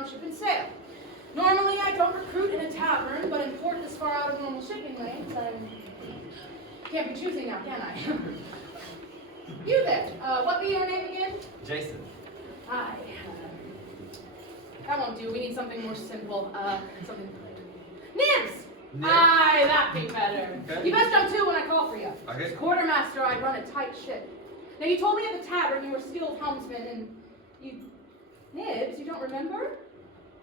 on ship and sail. Normally, I don't recruit in a tavern, but in port this far out of normal shipping lanes, I can't be choosing now, can I? You there, what be your name again? Jason. Hi. That won't do. We need something more simple. Something. Nibs! Aye, that be better. Okay. You best know too when I call for you. Okay. As quartermaster, I run a tight ship. Now, you told me at the tavern you were a skilled helmsman, and you... Nibs, you don't remember?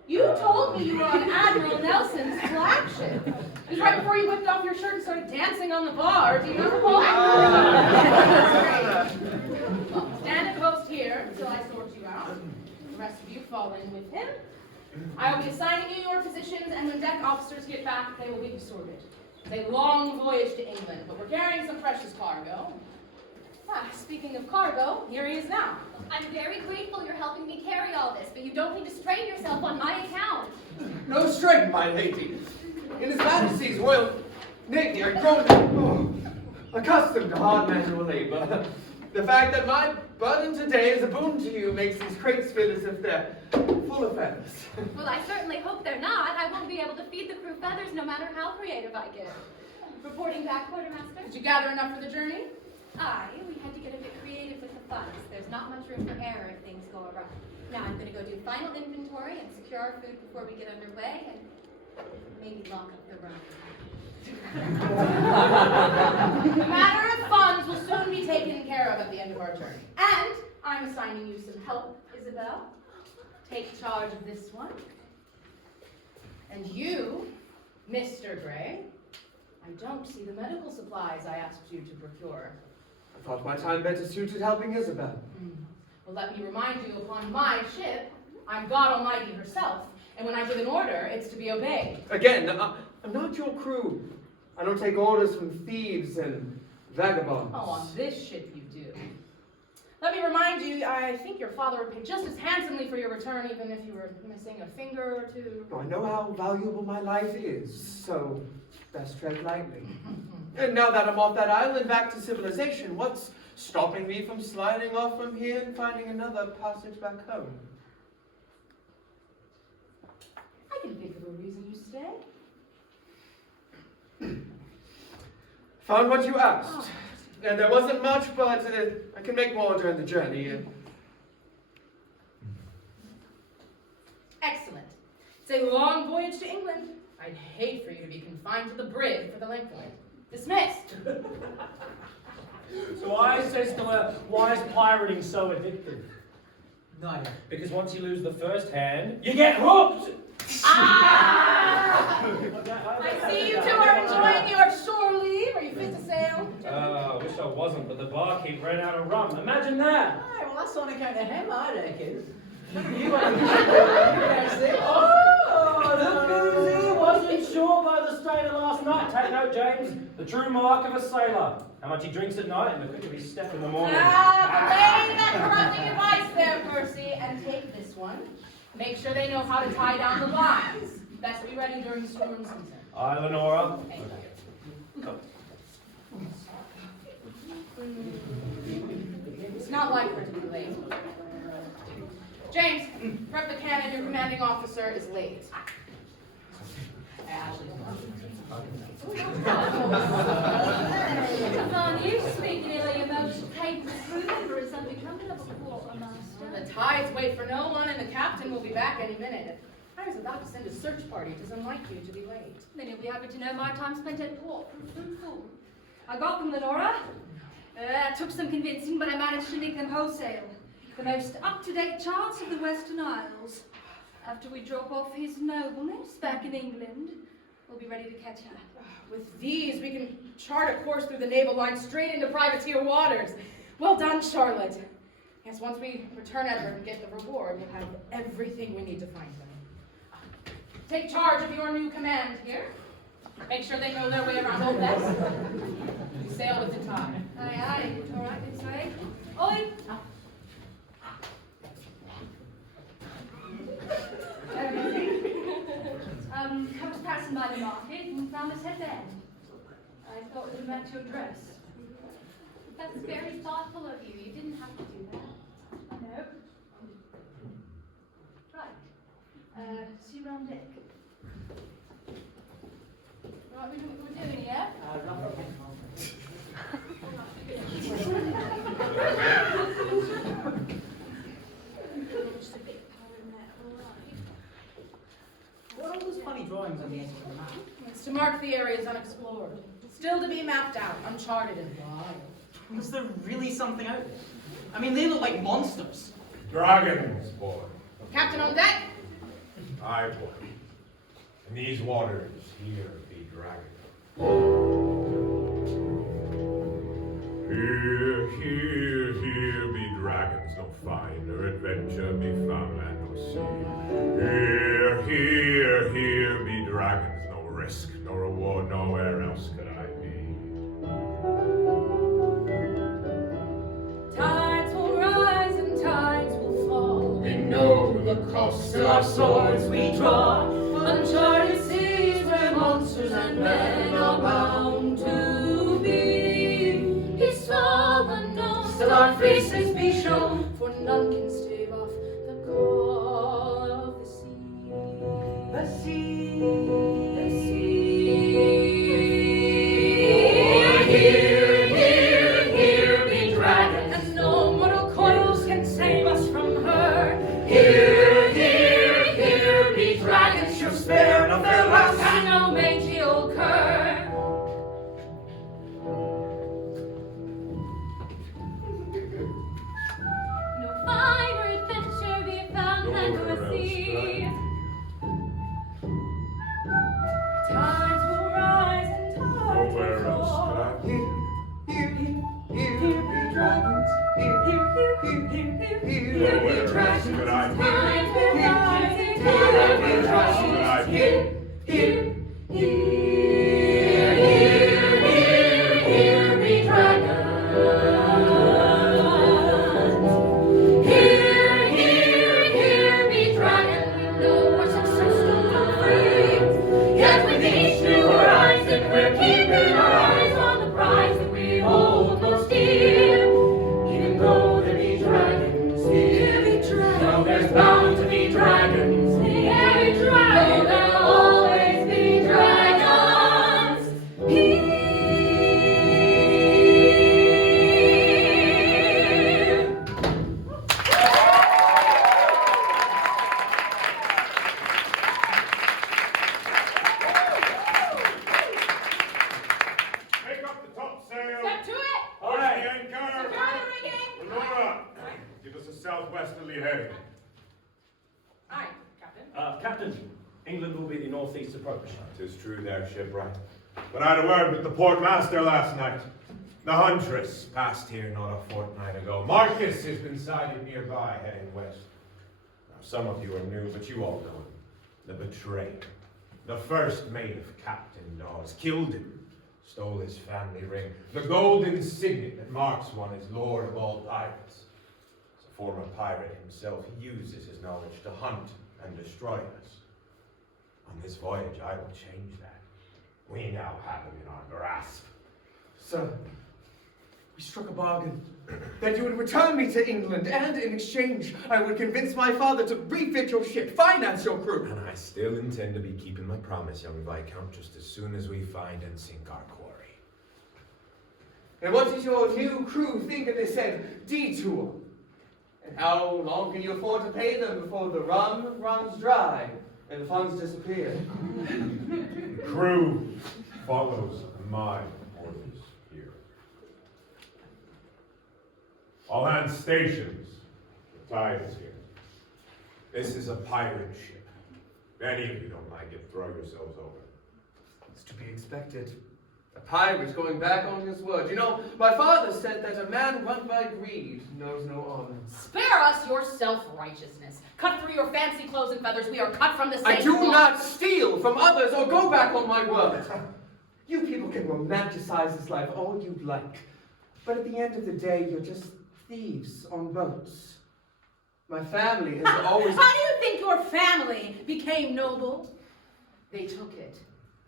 You told me you were on Admiral Nelson's flagship. It was right before you whipped off your shirt and started dancing on the bar. Do you remember, Paul? Well, stand at post here until I sort you out. The rest of you fall in with him. I will be assigning you your positions, and when deck officers get back, they will be sorted. It's a long voyage to England, but we're carrying some precious cargo. Speaking of cargo, here he is now. I'm very grateful you're helping me carry all this, but you don't need to strain yourself on my account. No strain, my lady. In His Majesty's Royal Navy, I've grown accustomed to hard manual labor. The fact that my burden today is a boon to you makes these crates feel as if they're full of feathers. Well, I certainly hope they're not. I won't be able to feed the crew feathers no matter how creative I get. Reporting back, Quartermaster. Did you gather enough for the journey? Aye, we had to get a bit creative with the funds. There's not much room for error if things go awry. Now I'm going to go do final inventory and secure our food before we get underway, and maybe lock up the room. The matter of funds will soon be taken care of at the end of our journey. And I'm assigning you some help, Issabelle. Take charge of this one. And you, Mr. Gray, I don't see the medical supplies I asked you to procure. I thought my time better suited helping Issabelle. Well, let me remind you, upon my ship, I'm God Almighty herself, and when I give an order, it's to be obeyed. Again, I'm not your crew. I don't take orders from thieves and vagabonds. Oh, on this ship you do. Let me remind you, I think your father would pay just as handsomely for your return, even if you were missing a finger or two. I know how valuable my life is, so best tread lightly. And now that I'm off that island back to civilization, what's stopping me from sliding off from here and finding another passage back home? I can think of a reason you stay. Found what you asked. And there wasn't much, but I can make more during the journey. Excellent. It's a long voyage to England. I'd hate for you to be confined to the brig for the length of it. Dismissed. So I says to her, why is pirating so addictive? No. Because once you lose the first hand, you get hooked! Ah! I see you two are enjoying your shore leave. Are you fit to sail? I wish I wasn't, but the barkeep ran out of rum. Imagine that! Aye, well, that's on account of him, I reckon. Oh, look who's here! Wasn't sure by the strainer last night. Take note, James. The true mark of a sailor. How much he drinks at night and the quicker his step in the morning. Belay that corrupting advice there, Percy, and take this one. Make sure they know how to tie down the lines. Best be ready during storm season. Aye, Lenora. Thank you. It's not like her to be late. James, prep the cannon. Your commanding officer is late. Son, you speaking ill of your most capable crew member is unbecoming of a quartermaster. The tides wait for no one, and the captain will be back any minute. I was about to send a search party. It is unlike you to be late. Then you'll be happy to know my time spent at port proved fruitful. I got them, Lenora. Took some convincing, but I managed to nick them wholesale. The most up-to-date charts of the Western Isles. After we drop off His Nobleness back in England, we'll be ready to catch her. With these, we can chart a course through the naval line straight into privateer waters. Well done, Charlotte. Yes, once we return Edward and get the reward, we'll have everything we need to find them. Take charge of your new command here. Make sure they know their way around Old West. You sail with the tide. Aye, aye. All right, this way. Oi! I was passing by the market and found this headband. I thought it would match your dress. That's very thoughtful of you. You didn't have to do that. I know. Right. on deck. What we're doing here? What are all those funny drawings on the edge of the map? It's to mark the areas unexplored. Still to be mapped out, uncharted and wild. Is there really something out there? I mean, they look like monsters. Dragons, boy. Captain on deck? Aye, boy. In these waters, here be dragons. Here be dragons, no finer adventure be found land or sea. Here be dragons, no risk, no reward, nowhere else could I be. Tides will rise and tides will fall. We know the cost To our swords we draw. Uncharted seas where monsters and men are bound to be. Peaceful unknown, still our faces be shown, for none can stave off the call of the sea. The sea. The sea. Here be dragons, and no mortal coils can save us from her. Here be dragons, she'll spare no fair lass and no mangy old cur. No finer adventure be found land or sea. Tides will rise and tides Nowhere will else fall. could I be. Here be dragons. Here be dragons. Nowhere else could I be. Tides will rise and Nowhere tides else will could fall. I be. Here be dragons. Here be dragons. We know our success will come free. Yet with each new horizon, we're keeping our eyes on the prize that we hold most dear. Even though there be dragons here, well, there's bound to be dragons here. Oh, there'll always be dragons here. Make up the topsail. Step to it. Hoist the anchor. Secure the rigging. Lenora, give us a southwesterly heading. Aye, Captain. Captain, England will be the northeast approach. 'Tis true there, shipwright. But I had a word with the port master last night. The Huntress passed here not a fortnight ago. Marcus has been sighted nearby, heading west. Now, some of you are new, but you all know him. The betrayer. The first mate of Captain Dawes. Killed him. Stole his family ring. The golden signet that marks one as lord of all pirates. As a former pirate himself, he uses his knowledge to hunt and destroy us. On this voyage, I will change that. We now have him in our grasp. Sir, we struck a bargain that you would return me to England, and in exchange, I would convince my father to refit your ship, finance your crew. And I still intend to be keeping my promise, young Viscount, just as soon as we find and sink our quarry. And what does your new crew think of this said detour? And how long can you afford to pay them before the rum runs dry and the funds disappear? The crew follows my orders here. All hands stations. The tide is here. This is a pirate ship. If any of you don't like it, throw yourselves over. It's to be expected. A pirate going back on his word. You know, my father said that a man run by greed knows no honor. Spare us your self-righteousness. Cut through your fancy clothes and feathers. We are cut from the same I do cloth. not steal from others or go back on my word. You people can romanticize this life all you'd like. But at the end of the day, you're just thieves on boats. My family has always... How do you think your family became noble? They took it.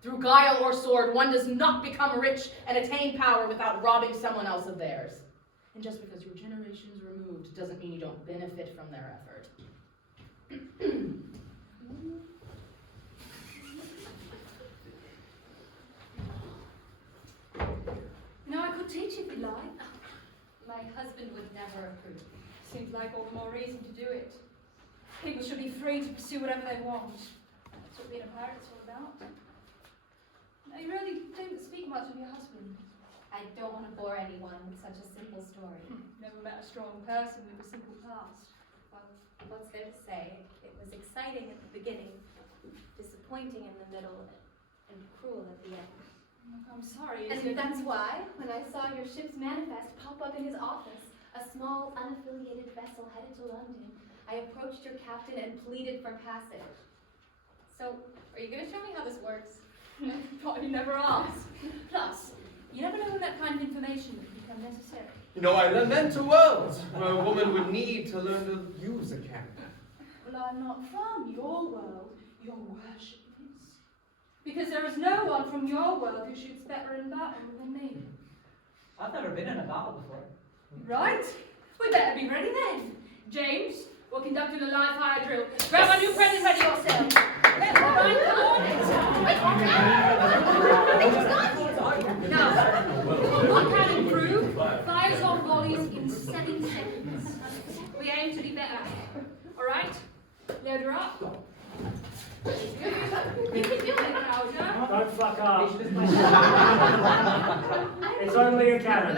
Through guile or sword, one does not become rich and attain power without robbing someone else of theirs. And just because you're generations removed doesn't mean you don't benefit from their effort. teach if you like. My husband would never approve. Seems like all the more reason to do it. People should be free to pursue whatever they want. That's what being a pirate's all about. Now, you really don't speak much of your husband. I don't want to bore anyone with such a simple story. Never met a strong person with a simple past. Well, what's there to say? It was exciting at the beginning, disappointing in the middle, and cruel at the end. I'm sorry. And that's why, when I saw your ship's manifest pop up in his office, a small, unaffiliated vessel headed to London, I approached your captain and pleaded for passage. So, are you going to show me how this works? But you never asked. Plus, you never know when that kind of information would become necessary. You know, I lament a world where a woman would need to learn to use a cannon. Well, I'm not from your world, your worship is. Because there is no one from your world who shoots better in battle than me. I've never been in a battle before. Right? We better be ready then. James, we're conducting a live fire drill. Grab a new present ready yourself. All right, come on. Now, what can improve? Fires on volleys in 7 seconds. We aim to be better. All right? Load her up. You can do it, Alger. Don't fuck up. It's only a cannon.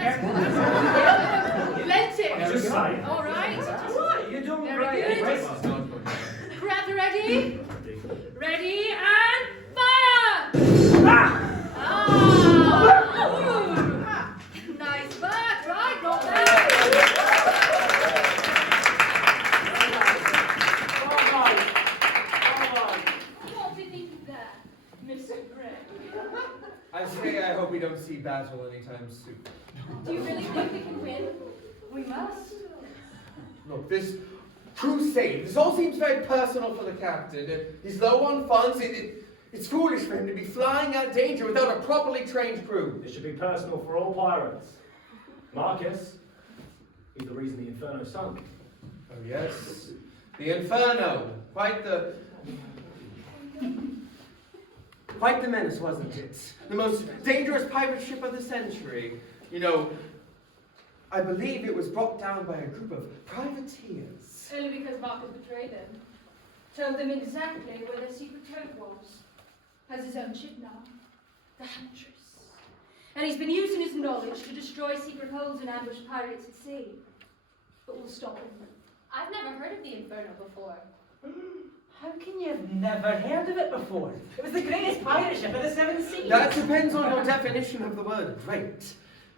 Let it. Just say. All right. You're doing Very great. good. Crowd ready? Ready and fire! Ooh. Nice back, right? Not bad. What do you think of that, Mr. Gray? I say I hope we don't see battle anytime soon. Do you really think we can win? We must. Look, this crusade, this all seems very personal for the captain. He's low on funds. It's foolish for him to be flying out danger without a properly trained crew. It should be personal for all pirates. Marcus, he's the reason the Inferno sunk. Oh yes, the Inferno. Quite the menace, wasn't it? The most dangerous pirate ship of the century. You know, I believe it was brought down by a group of privateers. Only because Marcus betrayed them. Told them exactly where their secret code was. Has his own ship now. The Huntress. And he's been using his knowledge to destroy secret holds and ambush pirates at sea. But we'll stop him. I've never heard of the Inferno before. How can you have never heard of it before? It was the greatest pirate ship of the 7 seas. That depends on your definition of the word great.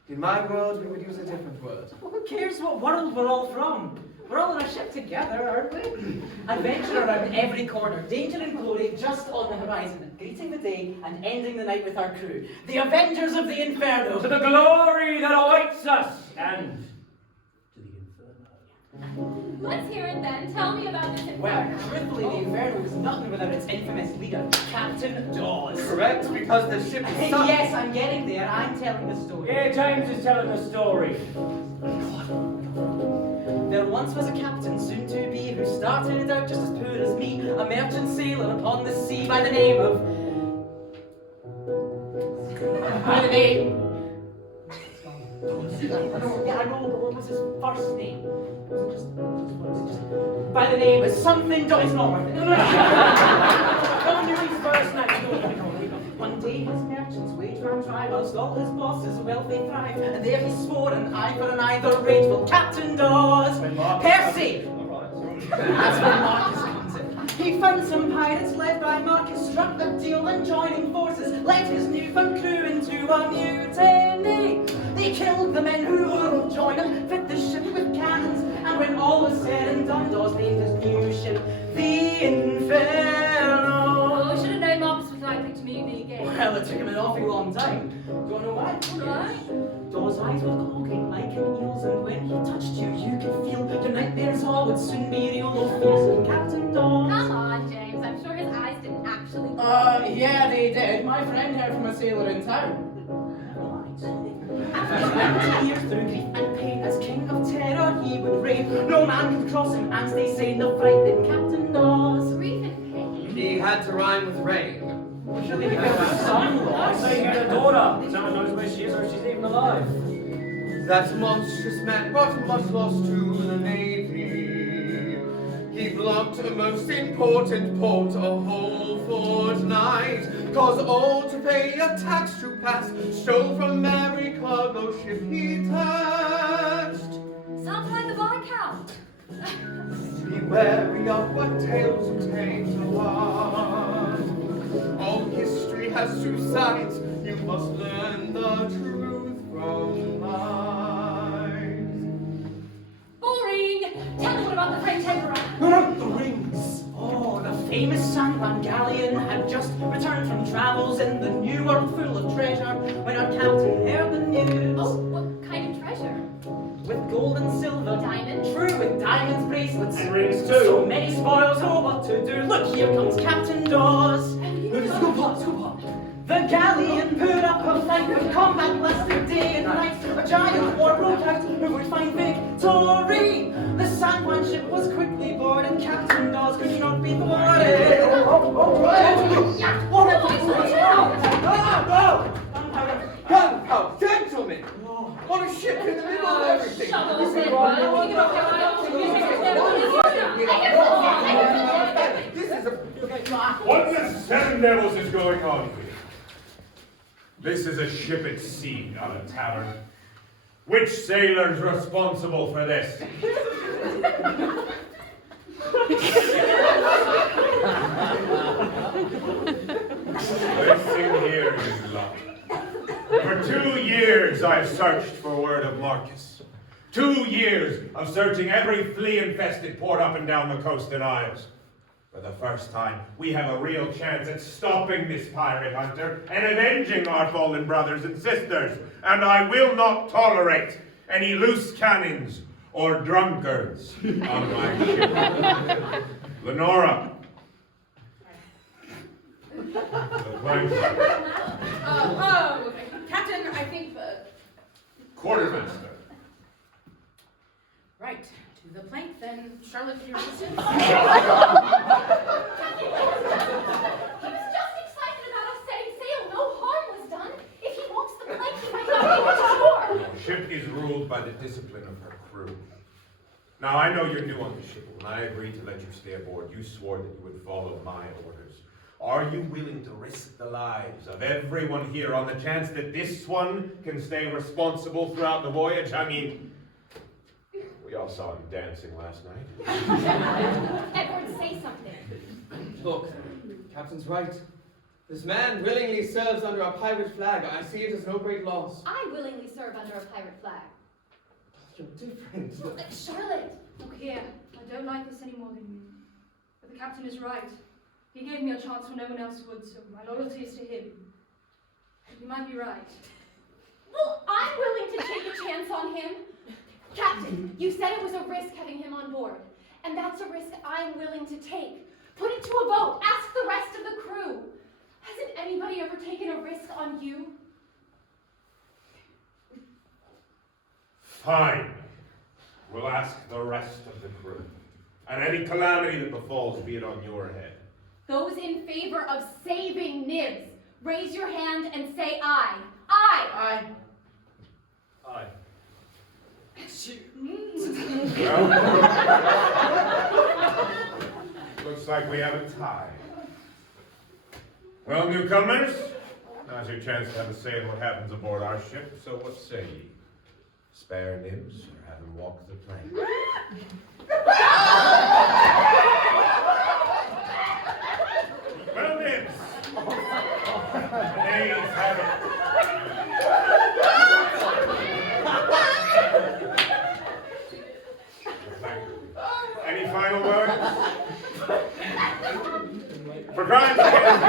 In my world, we would use a different word. Well, who cares what world we're all from? We're all on a ship together, aren't we? Adventure around every corner, danger and glory just on the horizon, greeting the day and ending the night with our crew. The Avengers of the Inferno! To the glory that awaits us, and to the Inferno. Let's hear it then. Tell me about this Well, Inferno. truthfully, the Inferno is nothing without its infamous leader, Captain Dawes. Correct, because the ship is sunk. Yes, I'm getting there. I'm telling the story. Yeah, James is telling the story. There once was a captain, soon to be, who started out just as poor as me, a merchant sailor upon the sea by the name of... Yeah, I know, but what was his first name? Was it just by the name of something... It's not worth it. No, you read first now. One day his merchants wage ran dry, whilst all his bosses wealthy thrive. And there he swore an eye for an eye, the rageful Captain Dawes. Percy! That's when Marcus comes in. He found some pirates led by Marcus, struck the deal and joining forces, led his newfound crew into a mutiny. They killed the men who wouldn't join him, fit the ship with cannons, and when all was said and done, Dawes named his new ship the Inferno. Oh, we should have known Marcus was likely to mutiny again. Well, it took him an awfully long time. Don't know why. Right? Dawes' eyes were gawking like an eel's, and when he touched you, you could feel your nightmares all would soon be real. Oh, fearsome Captain Dawes. Come on, James. I'm sure his eyes didn't actually... Yeah, they did. My friend heard from a sailor in town. After 20 years through grief and pain, as king of terror he would reign. No man could cross him, as they say, no frightened Captain Dawes. Grief and pain. He had to rhyme with rain. Surely because his son I lost. say he had a daughter. No one knows where she is or if she's even alive. That monstrous man brought much loss to the Navy. He blocked a most important port a whole fortnight, caused all to pay a tax to pass, stole from every cargo ship he touched. Sounds like the Viscount. Be wary of what tales you take to heart. All history has two sides. You must learn the truth from lies. Boring! Tell me what about the French Emperor? Not the rings. Oh, the famous San Juan galleon had just returned from travels in the New World full of treasure when our captain heard the news. Oh, what kind of treasure? With gold and silver. Diamonds? True, with diamonds, bracelets. And rings too. So many spoils, oh, what to do? Look, here comes Captain Dawes. Scoop up, scoop up. The galleon put up a fight with combat lasted day and night. A giant war broke out, who would find victory? The San Juan ship was quickly boarded, and Captain Dawes could not be thwarted. Gunpowder, gentlemen! On a ship in the middle of everything! This is a... What the seven devils is going on here? This is a ship at sea, not a tavern. Which sailor's responsible for this? Listen here, you lot. For 2 years I've searched for word of Marcus. 2 years of searching every flea-infested port up and down the coast and isles. For the first time, we have a real chance at stopping this pirate hunter and avenging our fallen brothers and sisters. And I will not tolerate any loose cannons or drunkards on my ship. Lenora. The plank. Captain, I think Quartermaster. Right. To the plank, then. Charlotte, your assistant. He was just excited about us setting sail. No harm was done. If he walks the plank, he might not be able to shore. The ship is ruled by the discipline of her crew. Now, I know you're new on the ship. When I agreed to let you stay aboard, you swore that you would follow my orders. Are you willing to risk the lives of everyone here on the chance that this one can stay responsible throughout the voyage? I mean, we all saw him dancing last night. Edward, say something. Look, Captain's right. This man willingly serves under a pirate flag. I see it as no great loss. I willingly serve under a pirate flag. You're different. Charlotte! Look here, I don't like this any more than you. But the captain is right. He gave me a chance when no one else would, so my loyalty is to him. You might be right. Well, I'm willing to take a chance on him. Captain, you said it was a risk having him on board. And that's a risk I'm willing to take. Put it to a vote. Ask the rest of the crew. Hasn't anybody ever taken a risk on you? Fine. We'll ask the rest of the crew. And any calamity that befalls, be it on your head. Those in favor of saving Nibs, raise your hand and say aye. Aye! Aye. Well, looks like we have a tie. Well, newcomers, now's your chance to have a say in what happens aboard our ship. So what say ye? Spare Nibs or have him walk the plank? Well, Nibs, today's have it. Any final words? For crimes against the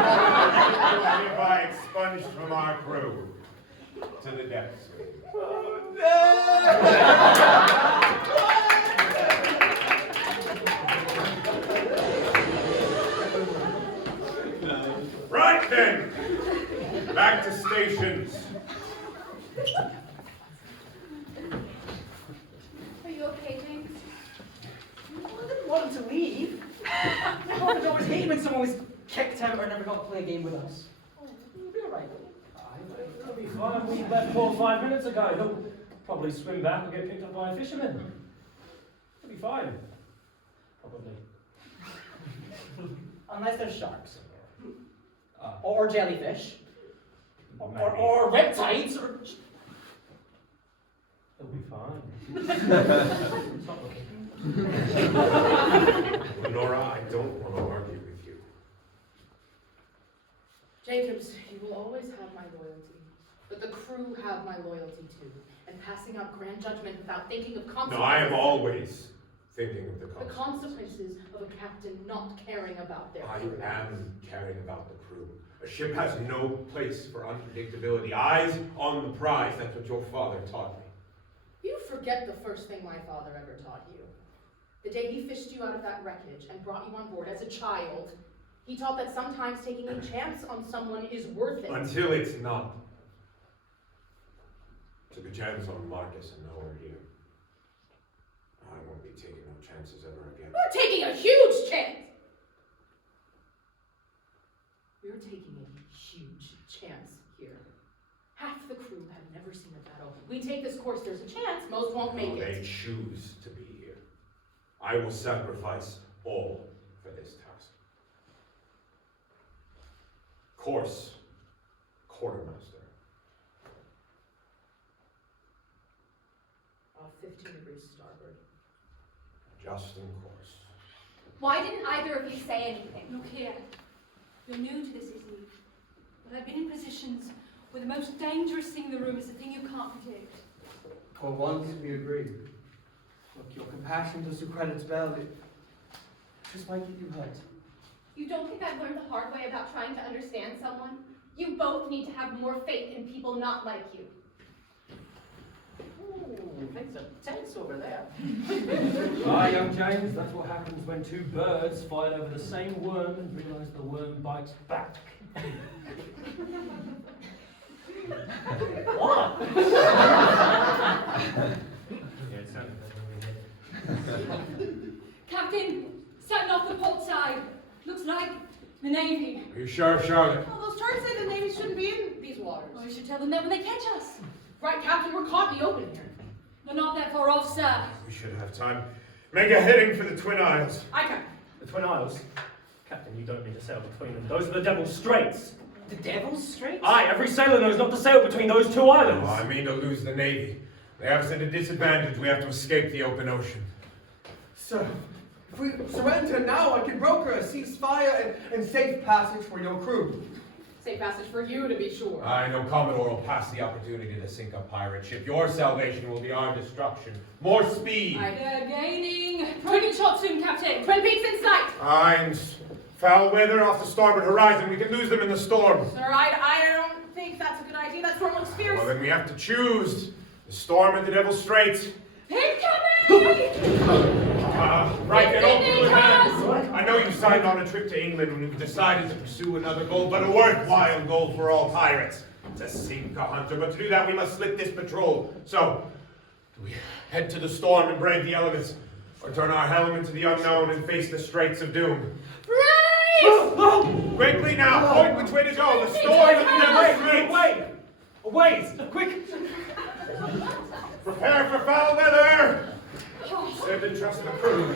hereby expunged from our crew to the depths. Right then, back to stations. Are you okay, James? Well, I didn't want him to leave. My father's always hated when someone was kicked out or never got to play a game with us. Oh, it'll be alright. It'll be fine. We left 4 or 5 minutes ago. Probably swim back or get picked up by a fisherman. It'll be fine. Probably. Unless there's sharks. Or jellyfish. Maybe. Or reptiles. Or... It'll be fine. Stop looking. Lenora, I don't want to argue with you. Jacobs, you will always have my loyalty. But the crew have my loyalty too. And passing out grand judgment without thinking of consequences. No, I am always thinking of the The consequences of a captain not caring about their crew. I am caring about the crew. A ship has no place for unpredictability. Eyes on the prize. That's what your father taught me. You forget the first thing my father ever taught you. The day he fished you out of that wreckage and brought you on board as a child, he taught that sometimes taking a chance on someone is worth it. Until it's not. Took a chance on Marcus and now we're here. I won't be taking no chances ever again. We're taking a huge chance! We're taking a huge chance here. Half the crew have never seen a battle. We take this course, there's a chance most won't make They it. choose to be here. I will sacrifice all for this task. Course, quartermaster. 15 degrees starboard. Just in course. Why didn't either of you say anything? Look here. You're new to this, isn't it? But I've been in positions where the most dangerous thing in the room is the thing you can't predict. For once, we agree. Look, your compassion does you credit, Belle. It just might get you hurt. You don't think I've learned the hard way about trying to understand someone? You both need to have more faith in people not like you. Things are tense over there. Ah, young James, that's what happens when two birds fight over the same worm and realise the worm bites back. What? Yeah, it sounded better when we did. Captain, starting off the port side. Looks like the Navy. Are you sure, Charlotte? Well, those charts say the Navy shouldn't be in these waters. Well, you should tell them that when they catch us. Right, Captain, we're caught in the open here. We're not that far off, sir. We should have time. Make a heading for the Twin Isles. I can. The Twin Isles? Captain, you don't need to sail between them. Those are the Devil's Straits. The Devil's Straits? Aye, every sailor knows not to sail between those two islands. Oh, I mean to lose the Navy. They have us at a disadvantage. We have to escape the open ocean. Sir, if we surrender now, I can broker a ceasefire and safe passage for your crew. Safe passage for you, to be sure. I know Commodore will pass the opportunity to sink a pirate ship. Your salvation will be our destruction. More speed. They're gaining. Twin shot soon, Captain. Twin Peaks in sight. And foul weather off the starboard horizon. We can lose them in the storm. Sir, I don't think that's a good idea. That storm looks fierce. Well, then we have to choose. The storm at the Devil's Straits. Incoming! Right, get off to hand. I know you signed on a trip to England when you decided to pursue another goal, but a worthwhile goal for all pirates. To sink a hunter, but to do that we must slip this patrol. So, do we head to the storm and brave the elements, or turn our helm into the unknown and face the straits of doom? Quickly now, point which way to go. The storm at the Devil's Straits. Away! Quick! Prepare for foul weather. Said to trust the crew.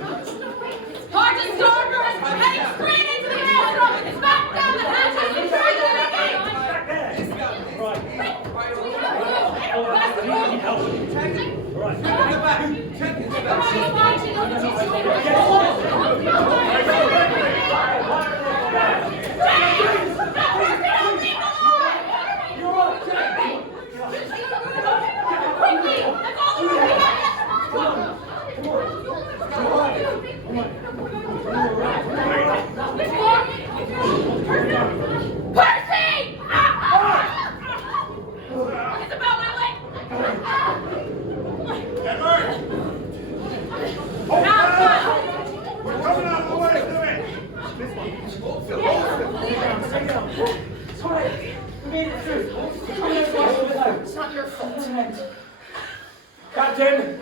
Hard to starboard! Heading straight into the maelstrom! It's back down the hatches and try to navigate! Back there! Right. Percy! It's about my leg! Edward! We're coming out of the way, do it! It's alright. We made it through. It's not your fault. Captain!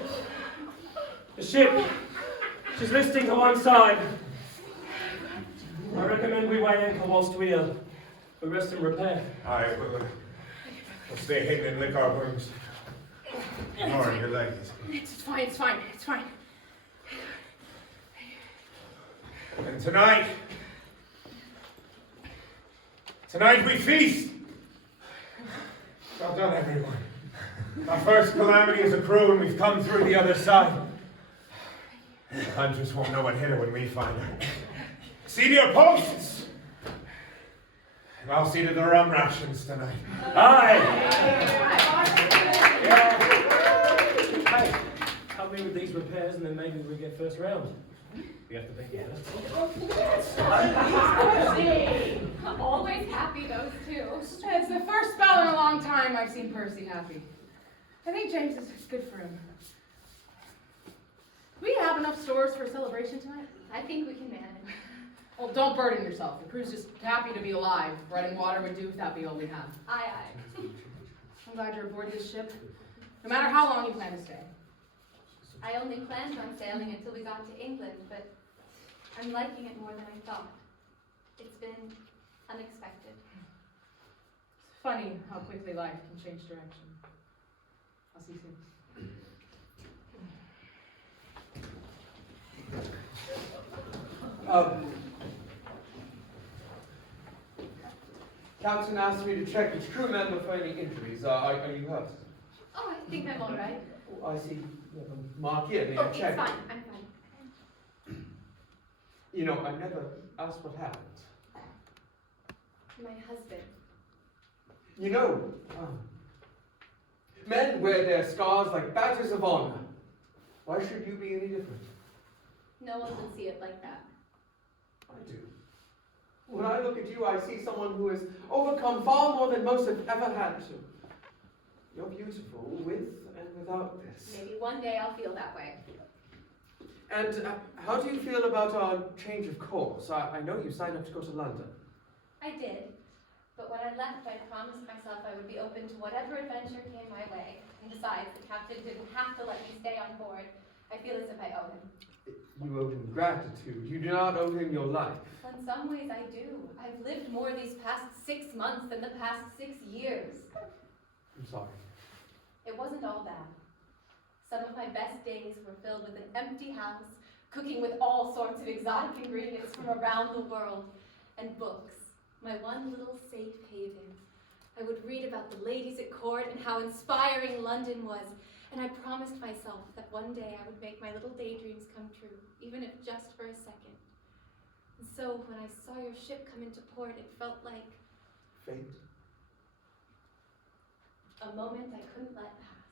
The ship. She's listing to one side. I recommend we weigh anchor whilst we rest and repair. Aye, we'll stay hidden and lick our wounds. Lenora, your leg is. It's fine, it's fine, it's fine. And tonight we feast. Well done, everyone. Our first calamity is accrued and we've come through the other side. The Huntress won't know what hit her when we find her. See to your posts! And I'll see to the rum rations tonight. Aye! Hey, help me with these repairs and then maybe we'll get first round. We have to be here. Always happy, those two. It's the first spell in a long time I've seen Percy happy. I think James is good for him. Do we have enough stores for a celebration tonight? I think we can manage. Well, don't burden yourself. The crew's just happy to be alive. Bread and water would do if that be all we have. Aye, aye. I'm glad you're aboard this ship, no matter how long you plan to stay. I only planned on sailing until we got to England, but I'm liking it more than I thought. It's been unexpected. It's funny how quickly life can change direction. I'll see you soon. Captain asked me to check his crew member for any injuries. Are you hurt? Oh, I think I'm all right. Oh, I see. You have a mark here. May Oh, I it's check? fine. I'm fine. You know, I never asked what happened. My husband. You know, men wear their scars like badges of honor. Why should you be any different? No one would see it like that. I do. When I look at you, I see someone who has overcome far more than most have ever had to. You're beautiful with and without this. Maybe one day I'll feel that way. And how do you feel about our change of course? I know you signed up to go to London. I did. But when I left, I promised myself I would be open to whatever adventure came my way. And besides, the captain didn't have to let me stay on board. I feel as if I owe him. You owe him gratitude. You do not owe him your life. Well, in some ways I do. I've lived more these past 6 months than the past 6 years. I'm sorry. It wasn't all bad. Some of my best days were filled with an empty house, cooking with all sorts of exotic ingredients from around the world, and books, my one little safe haven. I would read about the ladies at court and how inspiring London was, and I promised myself that one day I would make my little daydreams come true, even if just for a second. And so when I saw your ship come into port, it felt like Fate. a moment I couldn't let pass.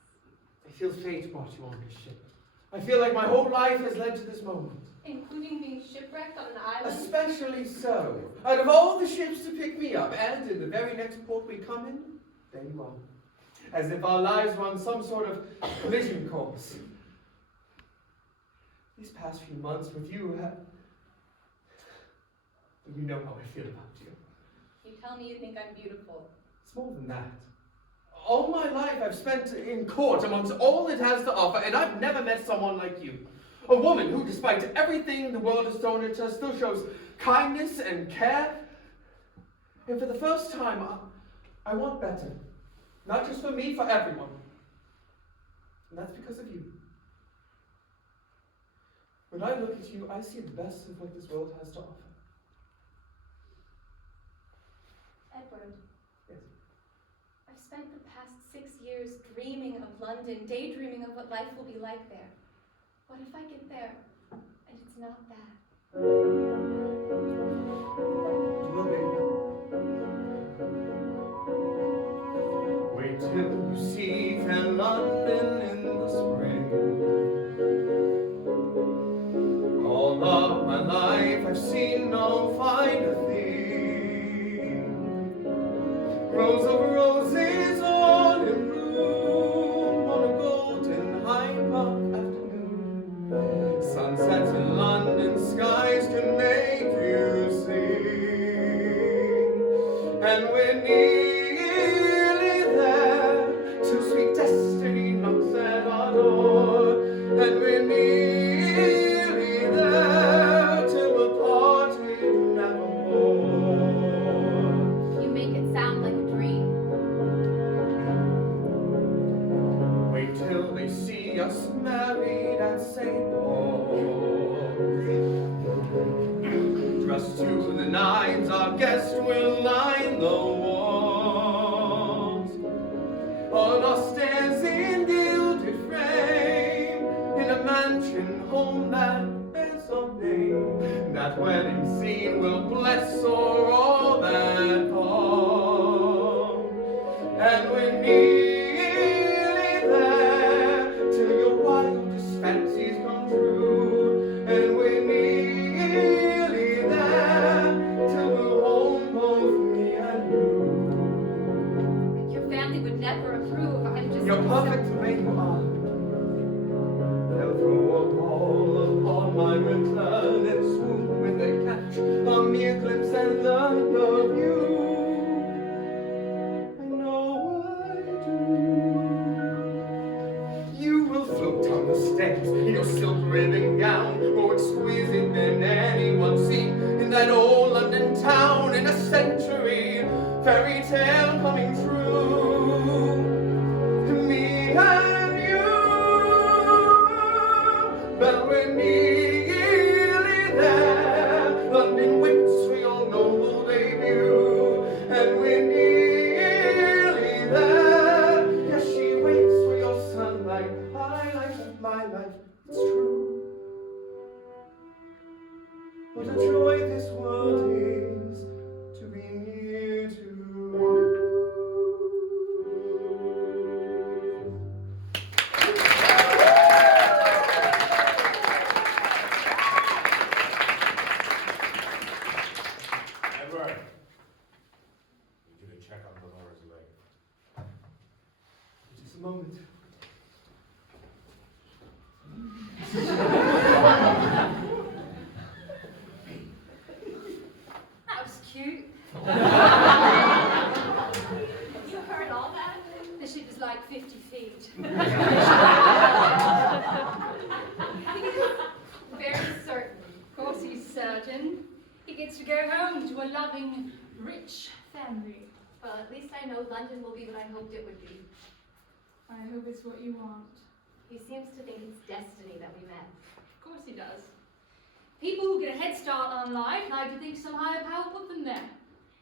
I feel fate brought you on this ship. I feel like my whole life has led to this moment. Including being shipwrecked on an island? Especially so. Out of all the ships to pick me up, and in the very next port we come in, there you are. As if our lives were on some sort of collision course. These past few months with you have... You know how I feel about you. You tell me you think I'm beautiful. It's more than that. All my life I've spent in court amongst all it has to offer, and I've never met someone like you. A woman who, despite everything the world has thrown at her, still shows kindness and care. And for the first time, I want better. Not just for me, for everyone. And that's because of you. When I look at you, I see the best of what this world has to offer. Edward. Yes. I've spent the past 6 years dreaming of London, daydreaming of what life will be like there. What if I get there and it's not that? Wait till you see fair London in the spring. All of my life I've seen no finer thing. Rows of roses all in bloom on a golden Hyde Park afternoon. Sunsets in London skies can make you sing. And we're nearly there, till sweet destiny knocks at our door. And we're nearly there, till we're parted nevermore. You make it sound like a dream. Wait till benides, our guest will line the walls. On our stairs in gilded frame, in a mansion home that bears our name, that wedding scene will bless o'er all that come. And we're nearly there, till your wildest fancies come true. And we're nearly there, till we're home, both me and you. Your family would never approve. I'm just. You're perfect the way you are. They'll throw a ball upon my return and swoon when they catch a mere glimpse and learn of you. I know I do. You will float down the steps in your silk ribbon gown, more exquisite than anyone seen in that old London town. In a century, fairy tale coming true. Me and you, but we're nearly there. London waits for your noble debut, and we're nearly there. Yes, she waits for your sunlight, highlight of my life. It's true. What a joy this world is to be near to. Edward, need you to check on Lenora's leg. Just a moment. That was cute. You heard all that? The ship is like 50 feet. Very certain. Of course he's certain. He gets to go home to a loving, rich family. Well, at least I know London will be what I hoped it would be. I hope it's what you want. He seems to think it's destiny that we met. Of course he does. People who get a head start on life like to think some higher power put them there,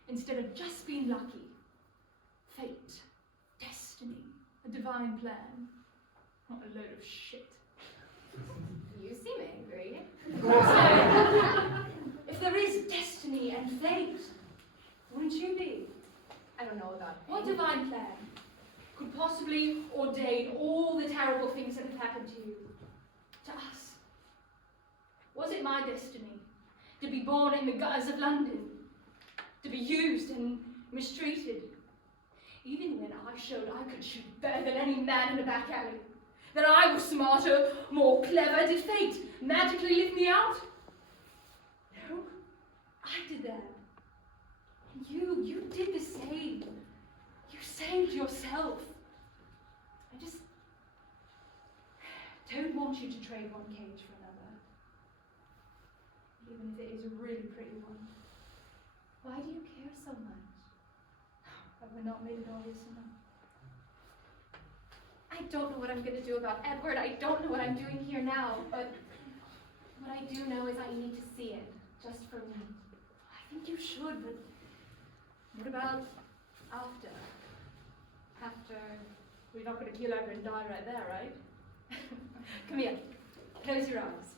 instead of just being lucky. Fate, destiny, a divine plan. Not a load of shit. You seem angry. If there is destiny and fate, wouldn't you be? I don't know about What divine plan could possibly ordain all the terrible things that have happened to you? To us? Was it my destiny to be born in the gutters of London? To be used and mistreated? Even when I showed I could shoot better than any man in a back alley, that I was smarter, more clever, did fate magically lift me out? No, I did that. And you did the same. You saved yourself. I just don't want you to trade one cage for another. Even if it is a really pretty one. Why do you care so much? Have we not made it obvious enough? I don't know what I'm going to do about Edward. I don't know what I'm doing here now, but what I do know is I need to see it, just for me. I think you should, but what about after? After we're not going to keel over and die right there, right? Come here. Close your eyes.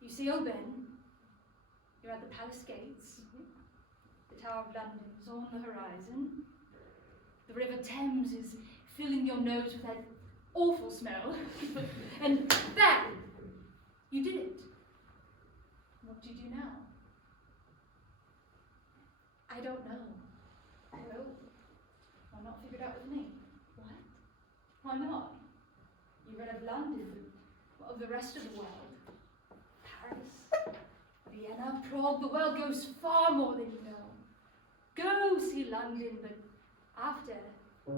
You see Old Ben? You're at the palace gates. The Tower of London is on the horizon. The River Thames is filling your nose with that awful smell. And bang! You did it. What do you do now? I don't know. Well, why not figure it out with me? What? Why not? You read of London, but of the rest of the world. Paris, Vienna, Prague, the world goes far more than you know. Go see London, but after, you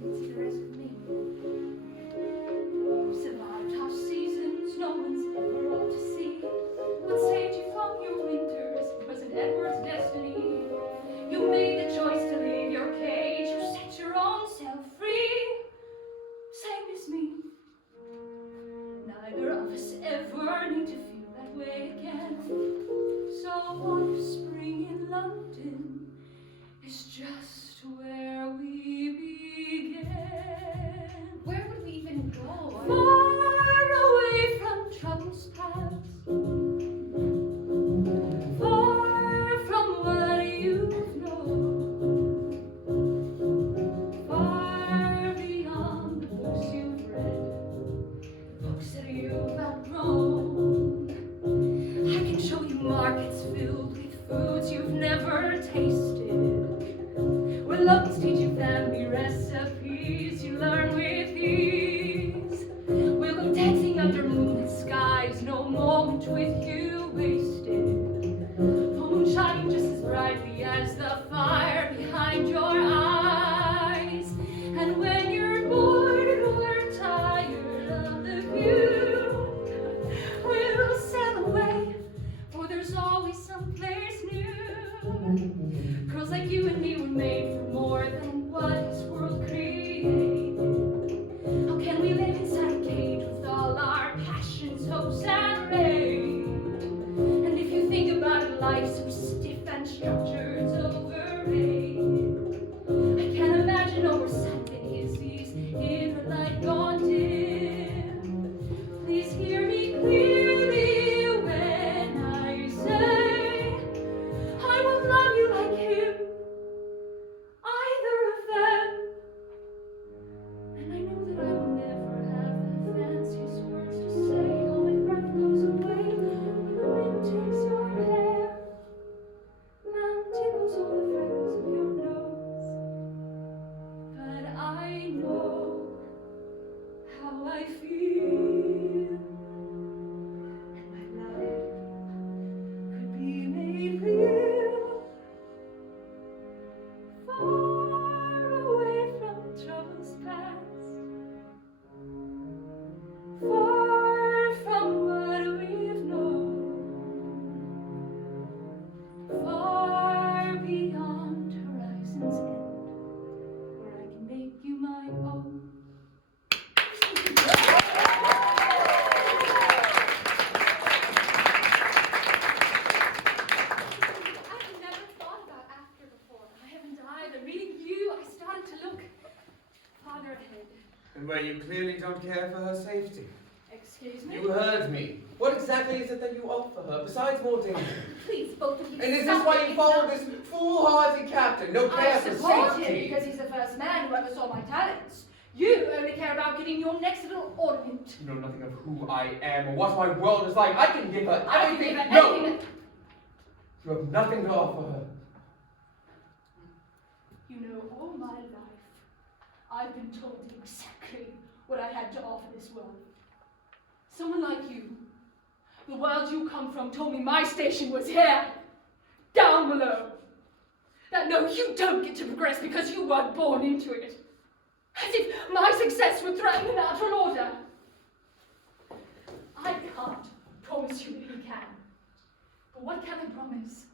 can see the rest with me. You survived tough seasons no one's ever ought to see. What saved you from your winters wasn't Edward's destiny. You made the choice to leave your cage. You set your own self free. Same as me. Neither of us ever need to feel that way again. what if spring in London is just where we began? Where would we even go? Far away from troubles past, far from what you've known, far beyond the books you've read, books that you've outgrown. I can show you markets filled with foods you've never tasted, where locals teach you family recipes you learn with ease. We'll go dancing under moonlit skies, no moment with you wasted. The moon shining just as brightly as the fire behind your eyes. And when you're bored or tired of the view, we'll sail away, for there's always someplace new. Girls like you and me were made for more than what this world created. How can we live inside a cage with all our passions, hopes, and rage? And if you think about it, life so stiff and structured's overrated. I can't imagine no more something is these in the light gone dim. Please hear me clearly when I say I will love you like him, either of them. And I know that I will never have the fanciest words to say. How my breath goes away when the wind takes your hair and tickles all the freckles of your nose. But I know how I feel, and my life could be made real. Far away from troubles past, far from what we've known, far beyond horizon's end, where I can make you my own. I've never thought about after before. I haven't either. Reading you, I started to look farther ahead. And where you clearly don't care for her safety. Excuse me? You heard me. What exactly is it that you offer her, besides more danger? Please, both of you. And is this stop why it. you follow this foolhardy captain? No care I for support him safety. because he's the first man who ever saw my talents. You only care about getting your next little ornament. You know nothing of who I am or what my world is like. I can give her I can everything. give her No! anything. You have nothing to offer her. You know, all my life, I've been told exactly what I had to offer this world. Someone like you, the world you come from, told me my station was here, down below. That no, you don't get to progress because you weren't born into it. As if my success would threaten the natural order. I can't promise you that you can. But what can I promise?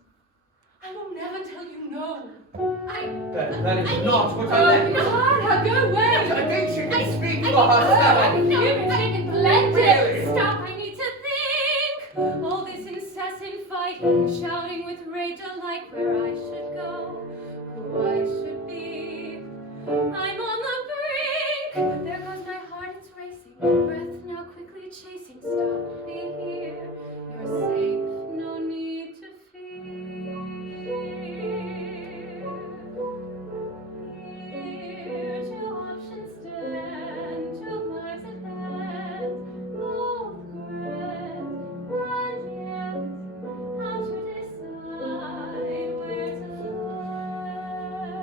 I will never tell you no. That is not what I meant. Miarka, go away! I think she can speak for You've herself. been thinking plenty. Really? Stop, I need to think. All this incessant fight, shouting with rage alike where I should go, who I should be. I'm on the brink. There goes my heart, it's racing. Breath now quickly chasing. Stop, be here. You're safe, no need to fear. Here, two options stand, two lives at hand, both great, and yet, how to decide where to land?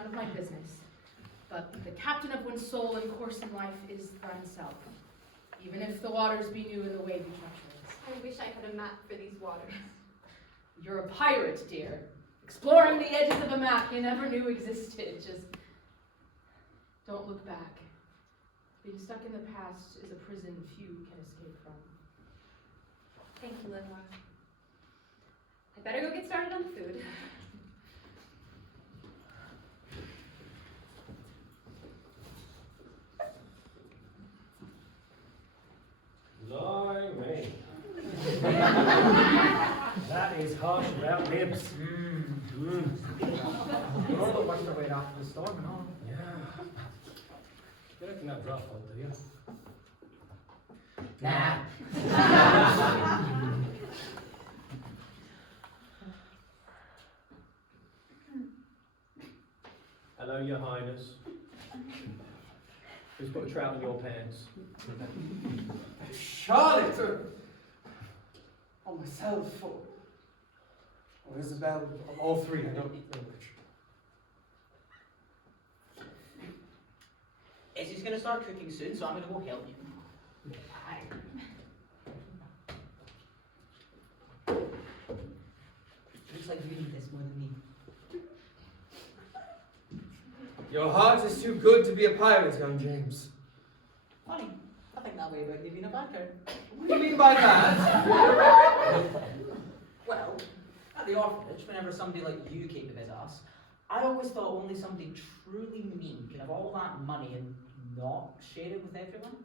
none of my business. But the captain of one's soul and course in life is thine self, even if the waters be new and the way be treacherous. I wish I had a map for these waters. You're a pirate, dear, exploring the edges of a map you never knew existed. Just don't look back. Being stuck in the past is a prison few can escape from. Thank you, Lenora. I better go get started on the food. Blimey. That is harsh about nibs. You're all the worst away after the storm and all. Yeah. You reckon that was our fault, do you? Nah. Hello, Your Highness. Who's put a trout in your pants? Charlotte, or myself, or Issabelle, all three, I don't know which. Izzy's gonna start cooking soon, so I'm gonna go help you. Looks like you need this more than me. Your heart is too good to be a pirate, young James. Funny, I think that way about you being a banker. What do you mean by that? Well, at the orphanage, whenever somebody like you came to visit us, I always thought only somebody truly mean could have all that money and not share it with everyone.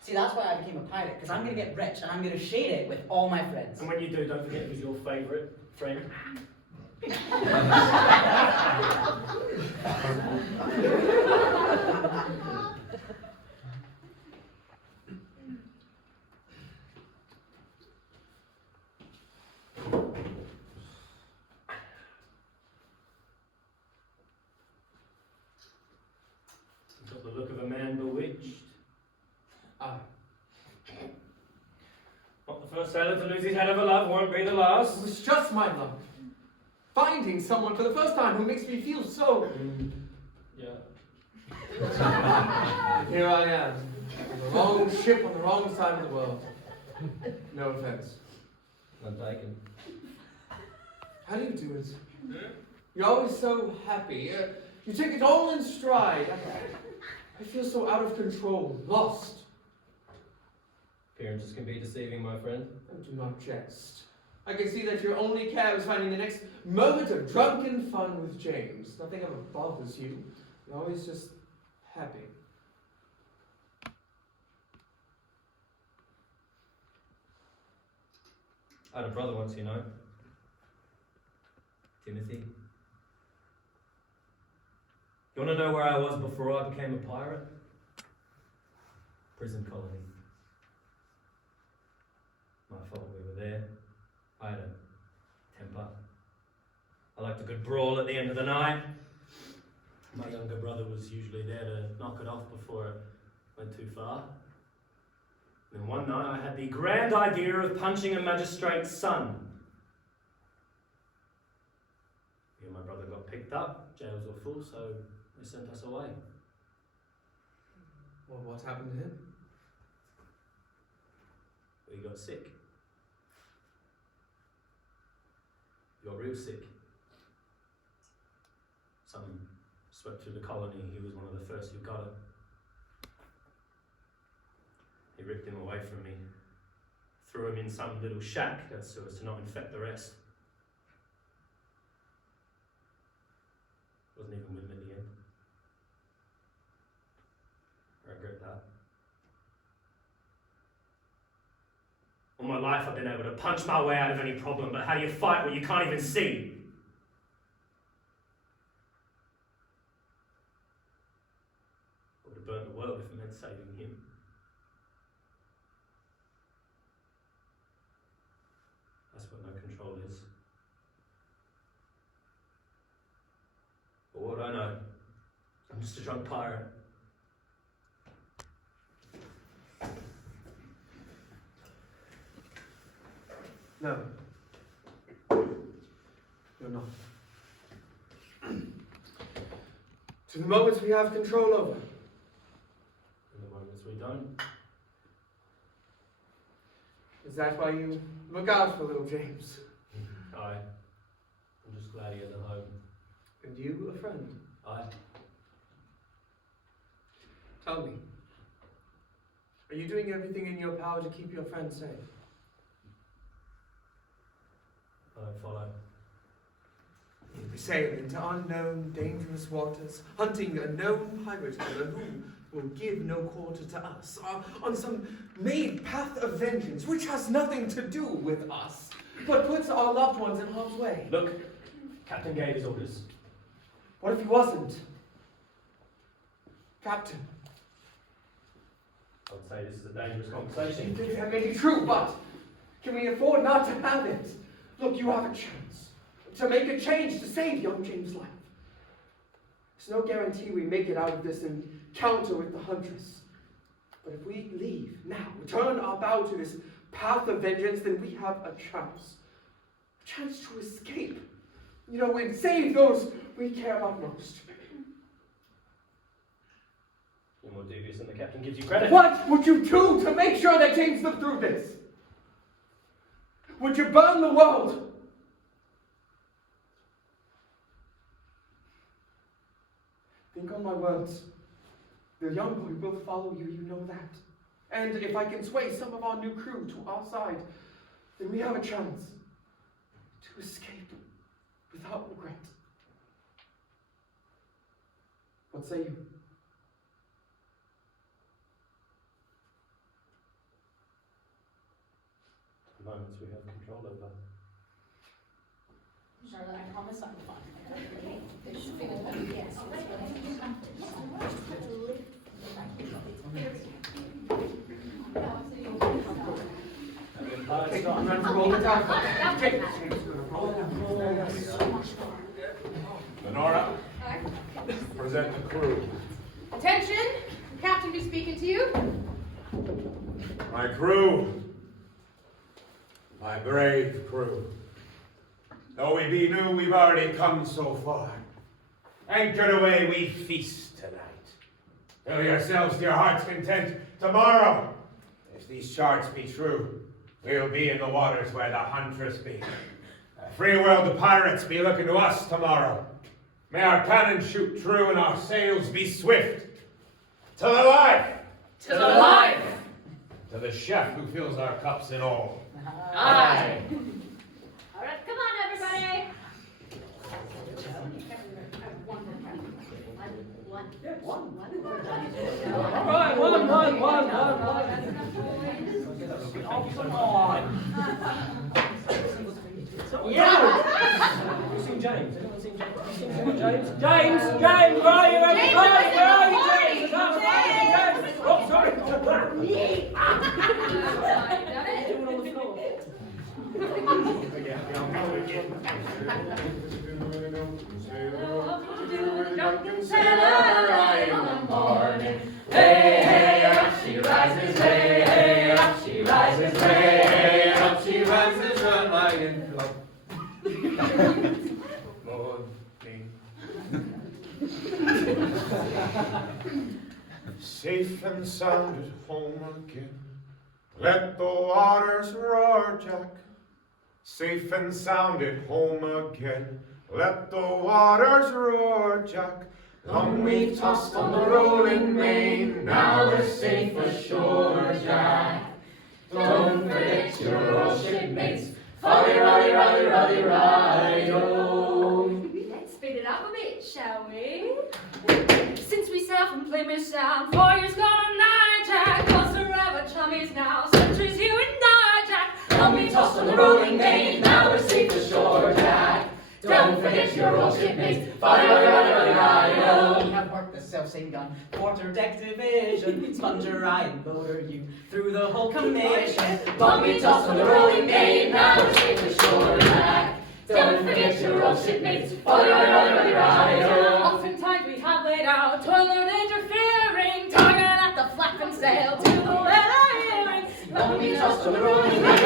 See, that's why I became a pirate, because I'm going to get rich and I'm going to share it with all my friends. And when you do, don't forget who's your favourite friend. You've got the look of a man bewitched. Not the first sailor to lose his head over love, won't be the last. It was just my luck. Finding someone for the first time who makes me feel so... Yeah. Here I am, on the wrong ship on the wrong side of the world. No offense. None taken. How do you do it? You're always so happy. You take it all in stride. I feel so out of control, lost. Appearances can be deceiving, my friend. Oh, do not jest. I can see that your only care is finding the next moment of drunken fun with James. Nothing ever bothers you. You're always just happy. I had a brother once, you know. Timothy. You want to know where I was before I became a pirate? Prison colony. My fault we were there. I had a temper. I liked a good brawl at the end of the night. My younger brother was usually there to knock it off before it went too far. Then one night I had the grand idea of punching a magistrate's son. Me and my brother got picked up, jails were full, so they sent us away. Well, what happened to him? We got sick. He got real sick. Something swept through the colony. He was one of the first who got it. He ripped him away from me, threw him in some little shack so as to not infect the rest. Wasn't even with him at the end. I regret that. All my life I've been able to punch my way out of any problem, but how do you fight what you can't even see? I would have burnt the world if it meant saving him. That's what no control is. But what do I know? I'm just a drunk pirate. No. You're not. To the moments we have control over. In the moments we don't. Is that why you look out for little James? Aye. I'm just glad he has a home. And you, a friend? Aye. Tell me, are you doing everything in your power to keep your friend safe? I don't follow. We sail into unknown, dangerous waters, hunting a known pirate killer who will give no quarter to us, on some made path of vengeance, which has nothing to do with us, but puts our loved ones in harm's way. Look, Captain gave his orders. What if he wasn't? Captain. I would say this is a dangerous conversation. That may be true, but can we afford not to have it? Look, you have a chance to make a change to save young James' life. There's no guarantee we make it out of this encounter with the Huntress. But if we leave now, turn our bow to this path of vengeance, then we have a chance. A chance to escape. You know, and save those we care about most. You're more dubious than the captain gives you credit. What would you do to make sure that James lived through this? Would you burn the world? Think on my words. The young boy will follow you, you know that. And if I can sway some of our new crew to our side, then we have a chance to escape without regret. What say you? The moments we have control over. Charlotte, I promise I'm fine. Lenora, present the crew. Attention! The captain be speaking to you. My crew. My brave crew. Though we be new, we've already come so far. Anchored away, we feast tonight. Fill yourselves to your heart's content. Tomorrow, if these charts be true, we'll be in the waters where the Huntress be. A free world of pirates be looking to us tomorrow. May our cannon shoot true and our sails be swift. To the life! To the life! To the chef who fills our cups in all. Aye! All right, come on, everybody. All right, one. Oh, come on. Yeah. You seen James? Anyone seen James? You seen James? James, where are you? Everybody? Where are you, James? James. Oh, sorry. Doing on the floor. Drunken sailor early in the morning. Hey, hey, up she rises. Hey, hey, up she rises. Hey, hey, up she rises. Run light and flow. Safe and sound at home again. Let the waters roar, Jack. Safe and sound at home again. Let the waters roar, Jack. Long we've tossed on the rolling main. Now we're safe ashore, Jack. Don't forget your old shipmates. Folly, rolly, rolly, rolly, rolly, oh. Let's speed it up a bit, shall we? Since we sailed from Plymouth Sound, 4 years gone on nigh, Jack. Cause forever chummies now, centuries you and I, Jack. Long we tossed on the rolling main, now we're safe ashore, Jack. Don't forget your old shipmates. Folly, rolly, rolly, rolly, rolly, oh. We have worked the self-same gun, quarter-deck division, sponger I and loader you through the whole commission. Long we tossed on the rolling main, now we're safe ashore, Jack. Don't forget your old shipmates. Folly, rolly, rolly, rolly, rolly, oh. Oftentimes we have laid out, toiler interfering, tugging at the flap and sail to the weather hearing. Long we tossed on the rolling main,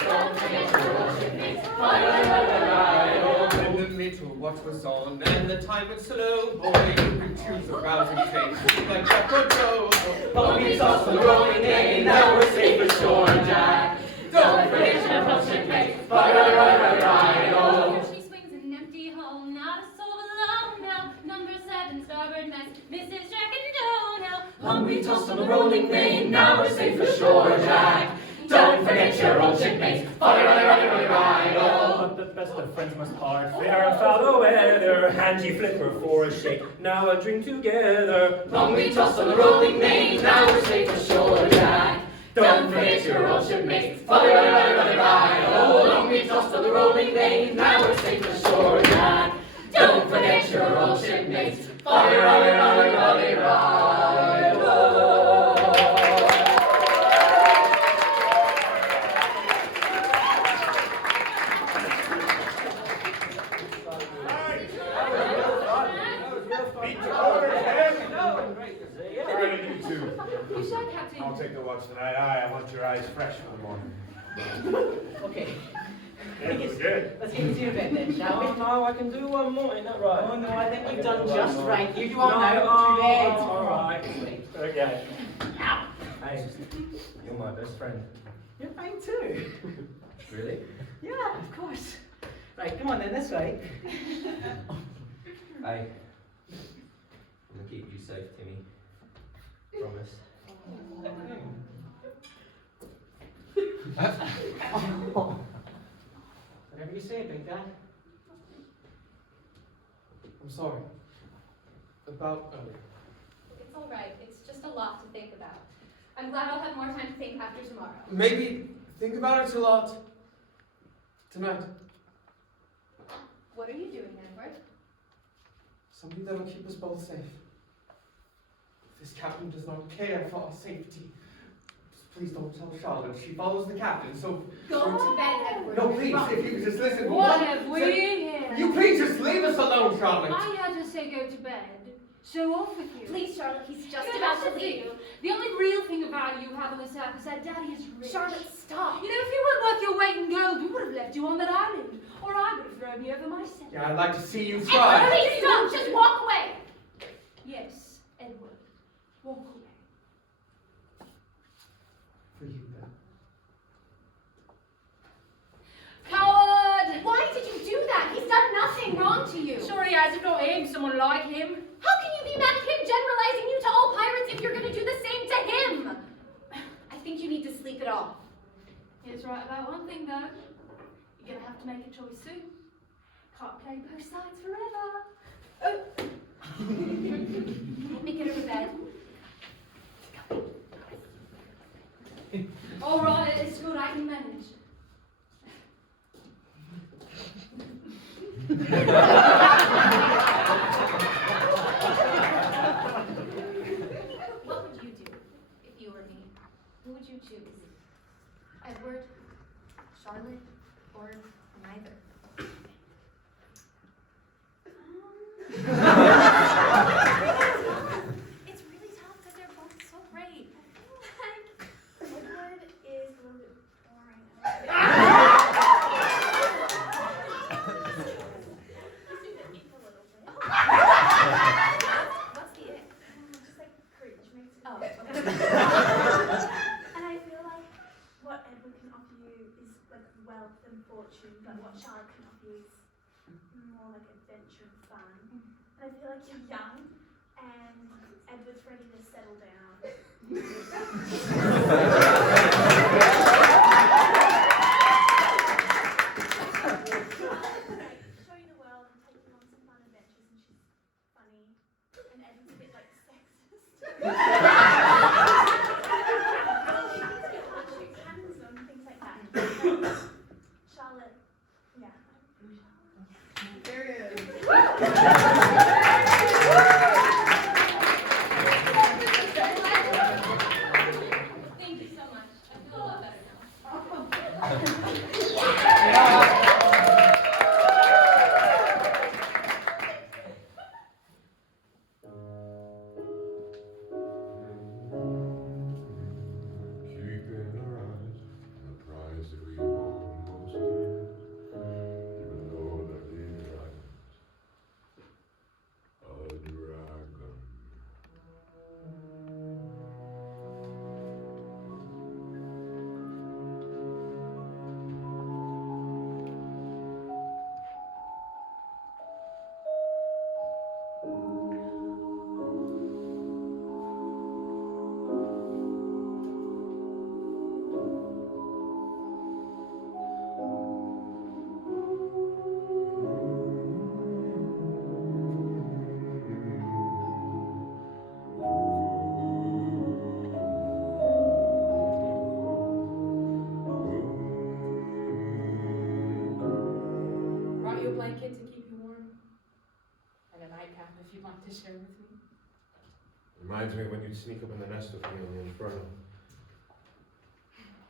don't forget your old shipmates. Folly, rolly, rolly, rolly, rolly, oh. In the middle, what was on, and the the time it's slow. Boy, you can choose a rousing change like a control. Hold me tossed on the rolling day, now we're safe ashore, Jack. Don't forget your approaching mate, right on. She swings an empty hull, not a soul below now. Number 7, starboard mast, Mrs. Jack and Joe now. Hold me tossed on the rolling main, now we're safe ashore, Jack. Don't forget your old shipmates, right on. But the best of friends must part, fair and foul weather. Hand ye flipper for a shake, now a drink together. Long we tossed on the rolling main, now we're safe ashore, Jack. Don't forget your old shipmates, right on. Long we tossed on the rolling main, now we're safe ashore, Jack. Don't forget your old shipmates, right on. You shot, Captain. I'll take the watch tonight. I want your eyes fresh for the morning. Okay. Yeah, it was good. Let's get into your bed then, shall we? No, I can do one more, ain't that right? Oh no, I think you've done do just one right. more. You do all No, now. To bed. all right. Wait. Okay. Ow. Hey, you're my best friend. You're fine too. Really? Yeah, of course. Right, come on then, this way. Hey, I'm gonna keep you safe, Timmy. Promise. Whatever you say, Big Dad. I'm sorry. About earlier. It's all right. It's just a lot to think about. I'm glad I'll have more time to think after tomorrow. Maybe think about it a lot tonight. What are you doing, Edward? Something that'll keep us both safe. This captain does not care for our safety. Just please don't tell Charlotte. She follows the captain, so... Go to bed, Edward. No, please, if you could just listen. What have we here? You please just leave us alone, Charlotte. I had to say go to bed. So off with you. Please, Charlotte, he's just You about have to to leave. feel. The only real thing of value you have on this earth is that Daddy is rich. Charlotte, stop. You know, if you weren't worth your weight in gold, we would have left you on that island. Or I would have thrown you over myself. Yeah, I'd like to see you Edward, try. please stop. Just walk away. Yes, Edward. Walk away. For you, then. Coward! Why did you do that? He's done nothing wrong to you. Sure he has, if not him, someone like him. How can you be mad at him generalizing you to all pirates if you're going to do the same to him? I think you need to sleep it off. He's right about one thing, though. You're going to have to make a choice soon. Can't play both sides forever. Oh. Let me get her to bed. All right, it's good, I can manage. What would you do if you were me? Who would you choose? Edward, Charlotte, or neither? It's really tough because they're both so great. I feel like Edward is a little bit boring. What's the it? Just like cringe makes it. Oh. And I feel like what Edward can offer you is like wealth and fortune, but what Charlotte can offer you is more like adventure and fun. And I feel like you're young and Edward's ready to settle down. Show you the world and take you on some fun adventures, and she's funny. And Edward's a bit like sexist. Things like that. Charlotte, yeah. There he is. me when you'd sneak up in the nest with me on the Inferno.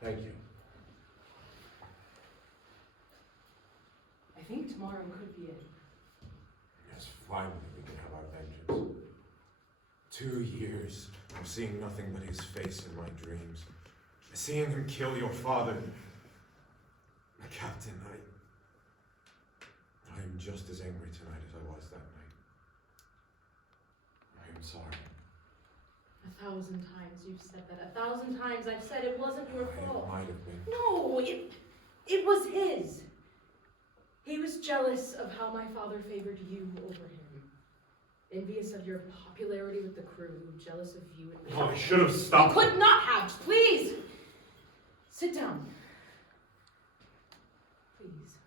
Thank you. I think tomorrow could be it. Yes, finally we can have our vengeance. 2 years of seeing nothing but his face in my dreams. Seeing him kill your father. Captain, I am just as angry tonight as I was that night. I am sorry. 1,000 times you've said that. 1,000 times I've said it wasn't your fault. It might have been. No, it was his. He was jealous of how my father favored you over him. Envious of your popularity with the crew, jealous of you and me. Oh, I should have stopped. You could not have. Please. Sit down. Please.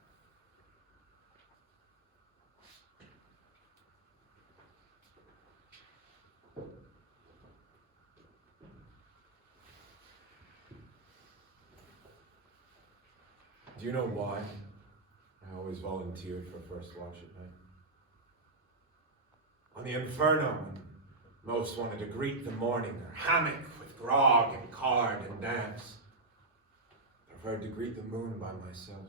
Do you know why I always volunteered for first watch at night? On the Inferno, when most wanted to greet the morning, their hammock with grog and card and dance, I preferred to greet the moon by myself.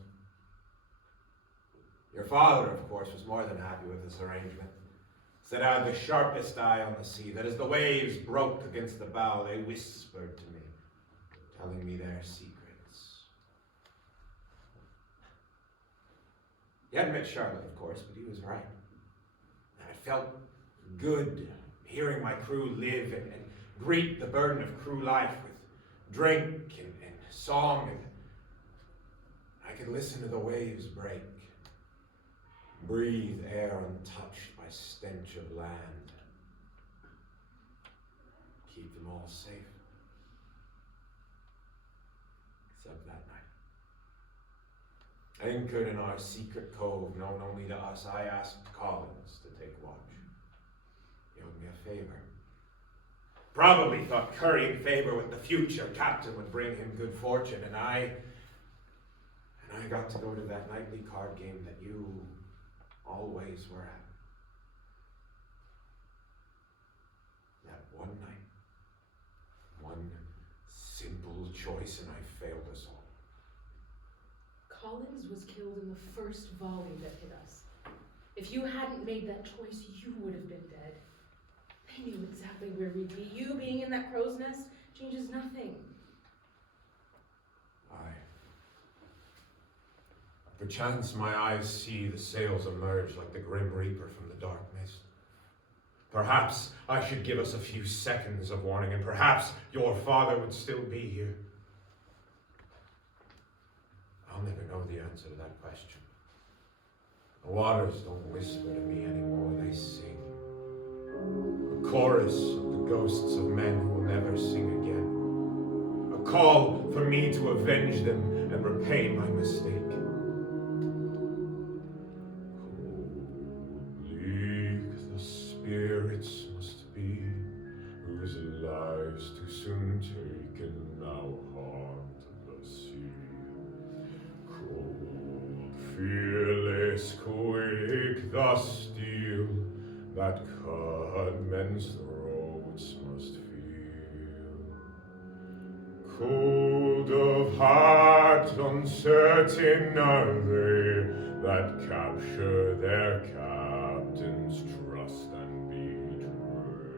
Your father, of course, was more than happy with this arrangement. Said I had the sharpest eye on the sea, that as the waves broke against the bow, they whispered to me, telling me their secrets. He hadn't met Charlotte, of course, but he was right. And it felt good hearing my crew live and greet the burden of crew life with drink and song, and I could listen to the waves break, breathe air untouched by stench of land, keep them all safe. Except that night. Anchored in our secret cove, known only to us, I asked Collins to take watch. He owed me a favor. Probably thought currying favor with the future captain would bring him good fortune, and I got to go to that nightly card game that you always were at. That one night. One simple choice, and I failed us all. Collins was killed in the first volley that hit us. If you hadn't made that choice, you would have been dead. They knew exactly where we'd be. You being in that crow's nest changes nothing. Perchance my eyes see the sails emerge like the grim reaper from the dark mist. Perhaps I should give us a few seconds of warning, and perhaps your father would still be here. I'll never know the answer to that question. The waters don't whisper to me anymore, they sing. A chorus of the ghosts of men who will never sing again. A call for me to avenge them and repay my mistake. Bleak the spirits must be, whose lives too soon taken now haunt the sea. Cold, fearless, quick the steel that cut men's throats must feel. Cold of heart, uncertain are they that capture their captain's trust and betray.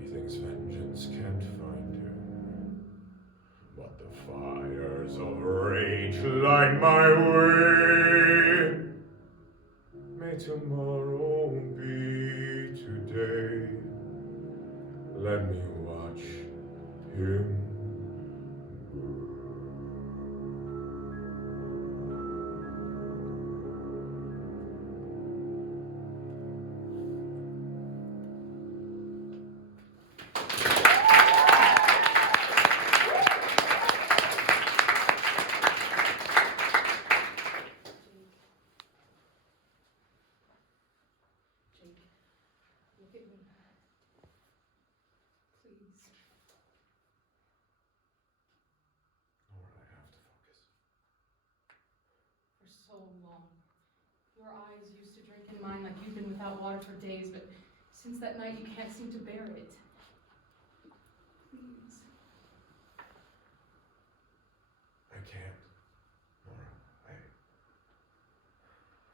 Methinks vengeance can't find her, but the fires of rage light my way. May tomorrow be today. Let me watch him burn. Look at me. Please. Nor I have to focus. For so long. Your eyes used to drink in mine like you've been without water for days, but Since that night, you can't seem to bear it. Please. I can't, Nora.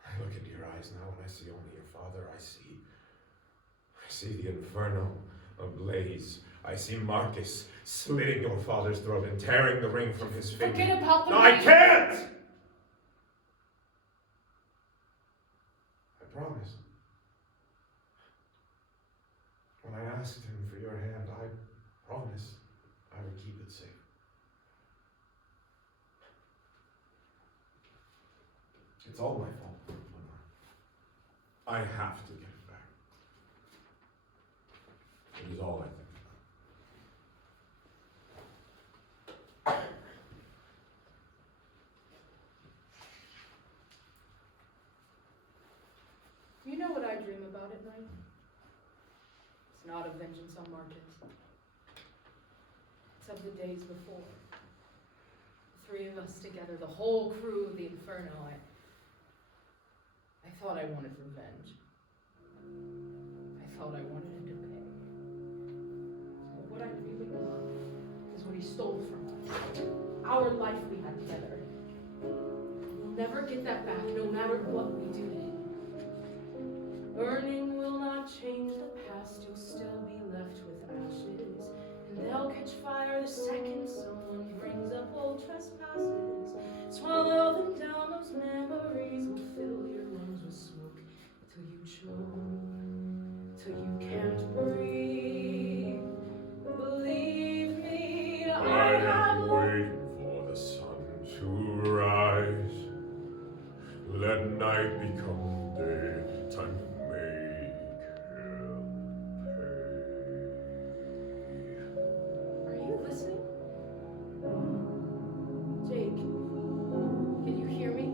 I look into your eyes now and I see only your father. I see the inferno ablaze. I see Marcus slitting your father's throat and tearing the ring from his finger. Forget about the No, I ring. can't! I promise. When I asked him for your hand, I promised I would keep it safe. It's all my fault, Lenora. I have to get it back. It is all I think about. You know what I dream about at night? It's not of vengeance on Marcus. It's of the days before. The three of us together, the whole crew of the Inferno. I thought I wanted revenge. I thought I wanted him to pay. But what I really want is what he stole from us. Our life we had together. We'll never get that back, no matter what we do. Burning will not change the past, you'll still be left with ashes. And they'll catch fire the second someone brings up old trespasses. Swallow them down, those memories will fill your lungs with smoke till you choke, till you can't breathe. Believe me, I have waiting for the sun to rise. Let night become day, time to make him pay. Are you listening? Jake, can you hear me?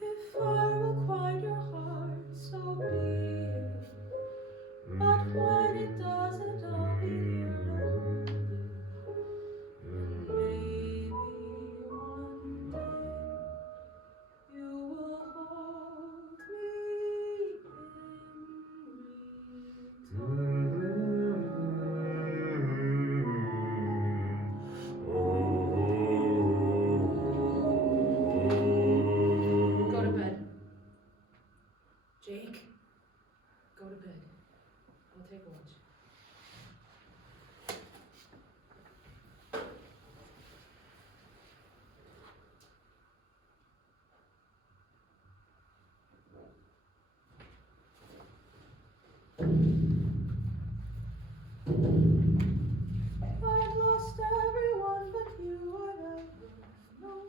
If I will quiet your heart, so be it. But when it doesn't, I'll be here lonely. Maybe one day you will hold me Go to bed. Jake, go to bed. I'll take lunch. I've lost everyone but you I've ever known.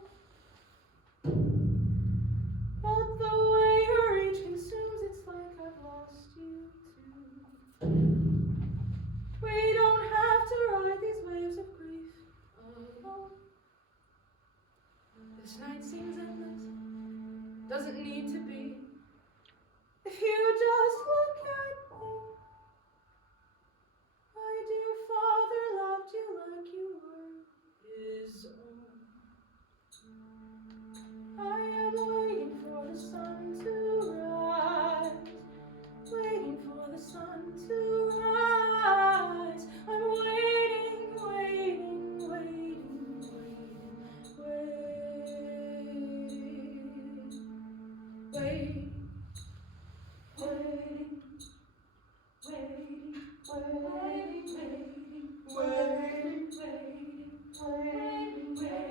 But the way your rage consumes, it's like I've lost you too. We don't have to ride these waves of grief alone. This night seems endless, doesn't need to be. If you just look at me, my dear father loved you like you were his own. I am waiting for the sun to rise, waiting for the sun to rise. I'm waiting, waiting, waiting, waiting, waiting, waiting, waiting, waiting, waiting, waiting, waiting, waiting, waiting, waiting, waiting.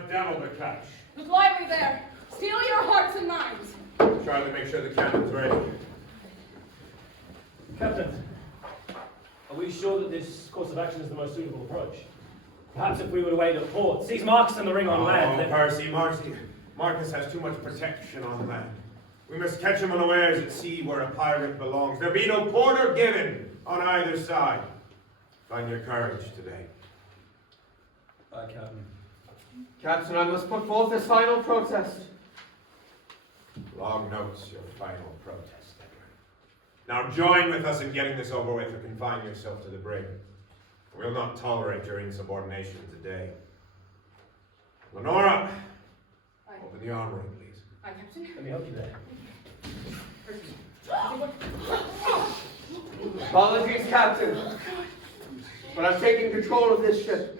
a devil to catch. Look lively there. Steel your hearts and minds. Try to make sure the cannon's ready. Captain, are we sure that this course of action is the most suitable approach? Perhaps if we were to wait at port, seize Marcus and the ring on land, then... Percy, Marcus has too much protection on land. We must catch him unawares at sea where a pirate belongs. There be no quarter given on either side. Find your courage today. Aye, Captain. Captain, I must put forth this final protest. Long notes your final protest, Edward. Now join with us in getting this over with, or confine yourself to the brig. We'll not tolerate your insubordination today. Lenora, Aye. open the armory, please. Aye, Captain. Let me help you there. Apologies, Captain. But I've taken control of this ship.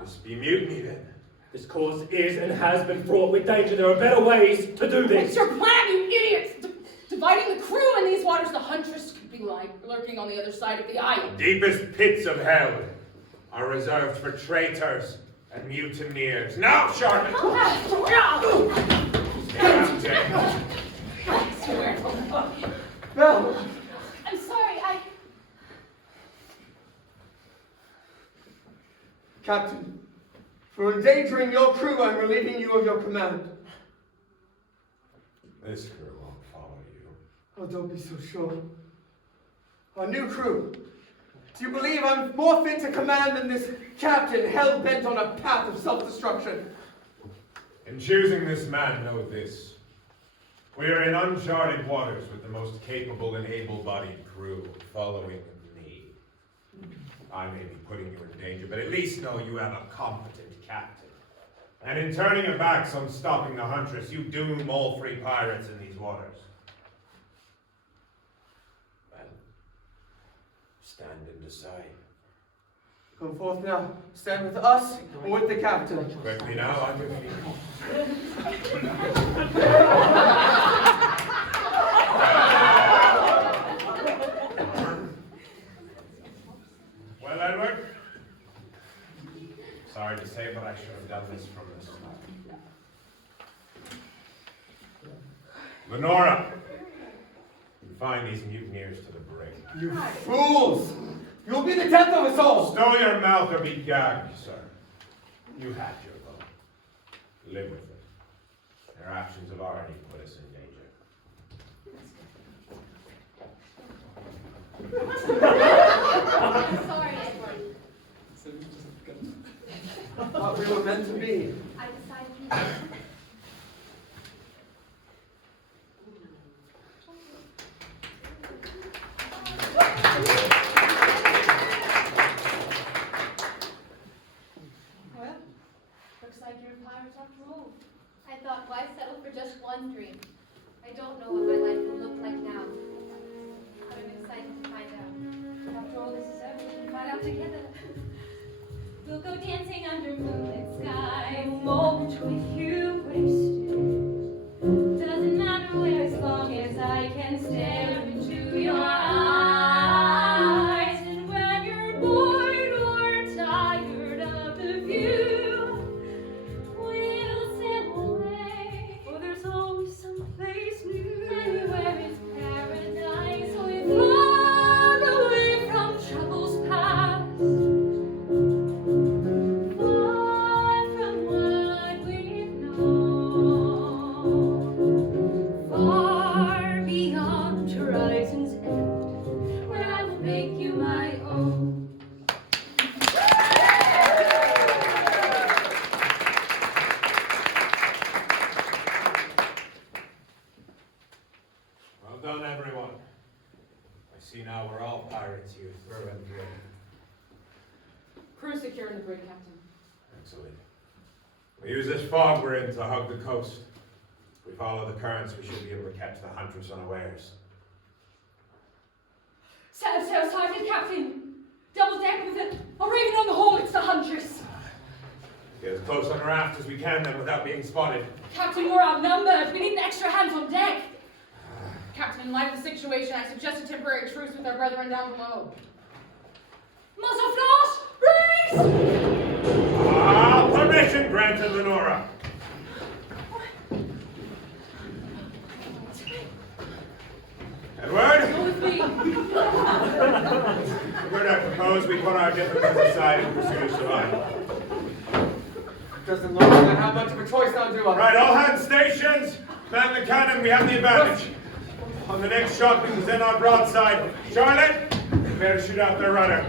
This be mutiny, then. This cause is and has been fraught with danger. There are better ways to do What's this. your plan, you idiots? Dividing the crew in these waters, the Huntress could be lurking on the other side of the isle. Deepest pits of hell are reserved for traitors and mutineers. Now, Charlotte! Stand down. I swear. No! I'm sorry, Captain, for endangering your crew, I'm relieving you of your command. This crew won't follow you. Oh, don't be so sure. Our new crew. Do you believe I'm more fit to command than this captain hell-bent on a path of self-destruction? In choosing this man, know this. We are in uncharted waters with the most capable and able-bodied crew following me. I may be putting you in danger, but at least know you have a competent captain. And in turning your backs on stopping the Huntress, you doom all free pirates in these waters. Well, stand and decide. Come forth now. Stand with us or with the captain. Quickly now, I'm with you. Well, Edward, sorry to say, but I should have done this from the start. Lenora, confine these mutineers to the brig. You fools! You'll be the death of us all! Stow your mouth or be gagged, sir. You had your vote. Live with it. Their actions have already put us in danger. sorry, Edward. What we were meant to be. I decided to. Well, looks like you're pirates after all. I thought, why settle for just one dream? I don't know what my life will look like now. But I'm excited to find out. After all this is over, we can find out together. We'll go dancing under moonlit skies. A moment with you wasted. Doesn't matter where, as long as I can stare into your eyes. And when you're bored or tired of the view, we'll sail away. For there's always some place new. Anywhere is paradise. So we're far away from troubles past. Far from what we've known, far beyond horizon's end, where I will make you my own. Well done, everyone. I see now we're all pirates here, through and through. Crew secure in the brig, Captain. Excellent. We use this fog we're in to hug the coast. If we follow the currents, we should be able to catch the Huntress unawares. Set of sails sighted, Captain. Double deck with a raven on the hull. It's the Huntress. Get as close on the raft as we can, then, without being spotted. Captain, we're outnumbered. We need an extra hands on deck. Captain, in light of the situation, I suggest a temporary truce with our brethren down below. Muzzle flash! Raise! Ah! Permission granted, Lenora. Edward? Edward, I propose we put our differences aside and pursue survival. Doesn't look like I have much of a choice now, do I? Right, all hands stations. Man the cannon, we have the advantage. On the next shot, we can send our broadside. Charlotte, prepare to shoot out their rudder.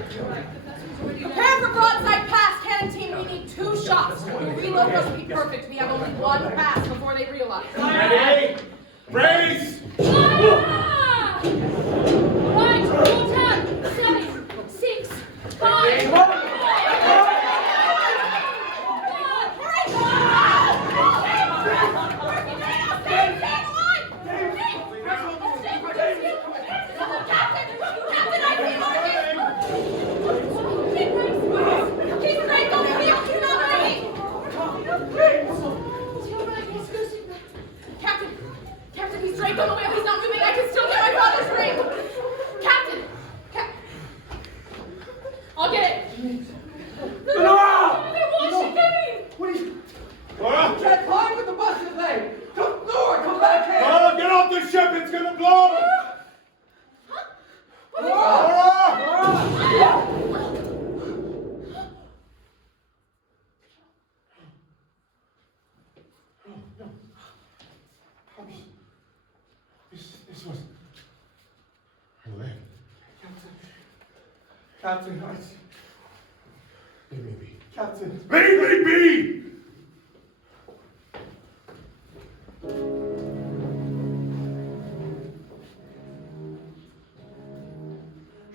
Prepare for broadside pass, cannon team. We need 2 shots. The reload must be perfect. We have only 1 pass before they realize. Ready? Brace! Right, 10, 7, 6, 5. Captain, he's straight on the wheel. He's not moving. I can still get my father's ring. Captain! I'll get it. Lenora! What's she doing? What are you... Well, Trent, climb with the busted leg! Lenora, come back here! oh, get off the ship. It's going to blow. Lenora! This was her leg. Captain, Leave me be. Captain. Leave me be!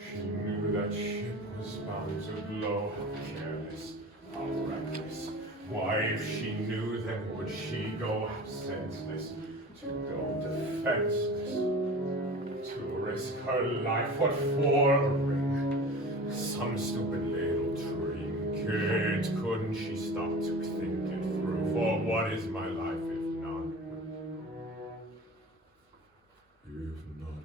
She knew that ship was bound to blow. How careless, how reckless. Why, if she knew, then would she go senseless? To go defenseless, to risk her life, what for a ring? Some stupid little trinket. Couldn't she stop to think it through? For what is my life if not? If not.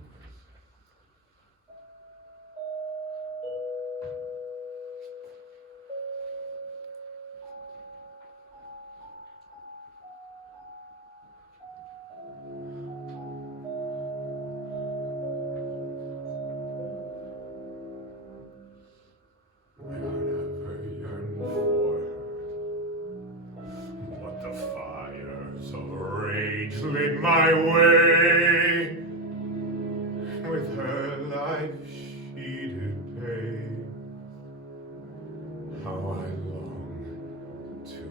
Lit my way. With her life she did pay. How I long to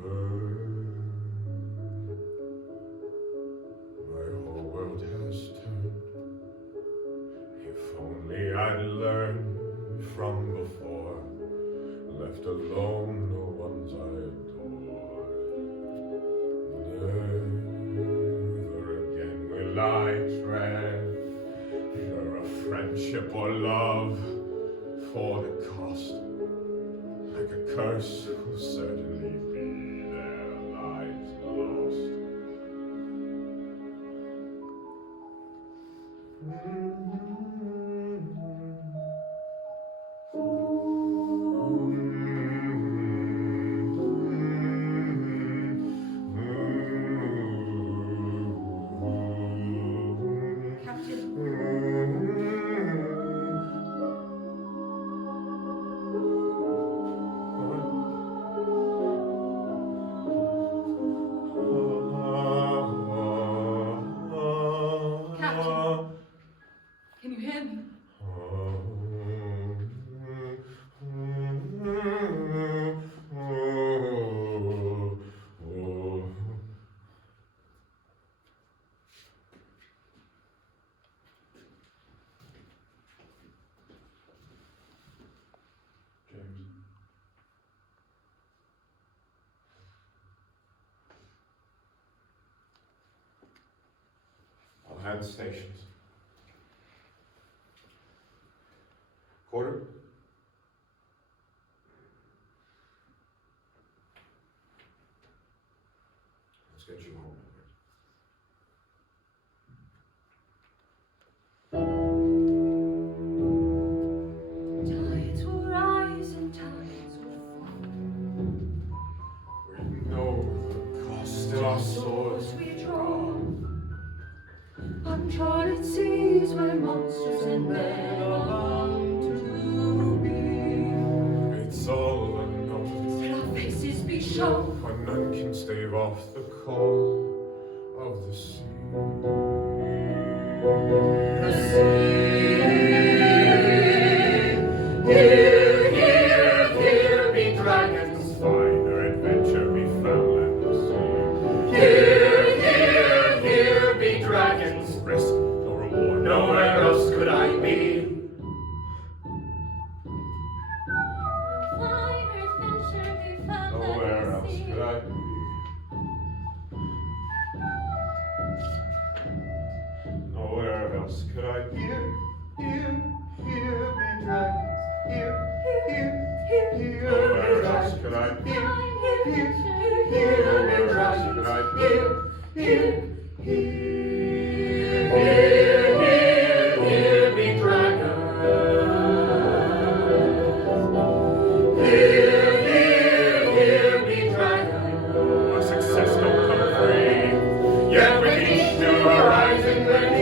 burn. My whole world has turned. If only I'd learned from before. Left alone the ones I adore. Never again will I treasure a friendship or love, for the cost, like a curse, will certainly be their lives lost. Hand stations. Quarter. Let's get you home. Tides will rise and tides will fall. monsters and men are bound to be. It's all unknown, Let our faces be shown. for none can stave off the call of the sea. The sea. Here be dragons. Finer adventure be found than the Here be dragons. sea. Risk nor reward, Nowhere else could I be. Fine adventure be found Nowhere at else sea. could I be. Nowhere else could I be. Here be dragons. Here Nowhere be else dragons. could I be. Here be Nowhere else dragons. could I be. Here be dragons. Here be dragons. My success don't come free. Yet with each new horizon there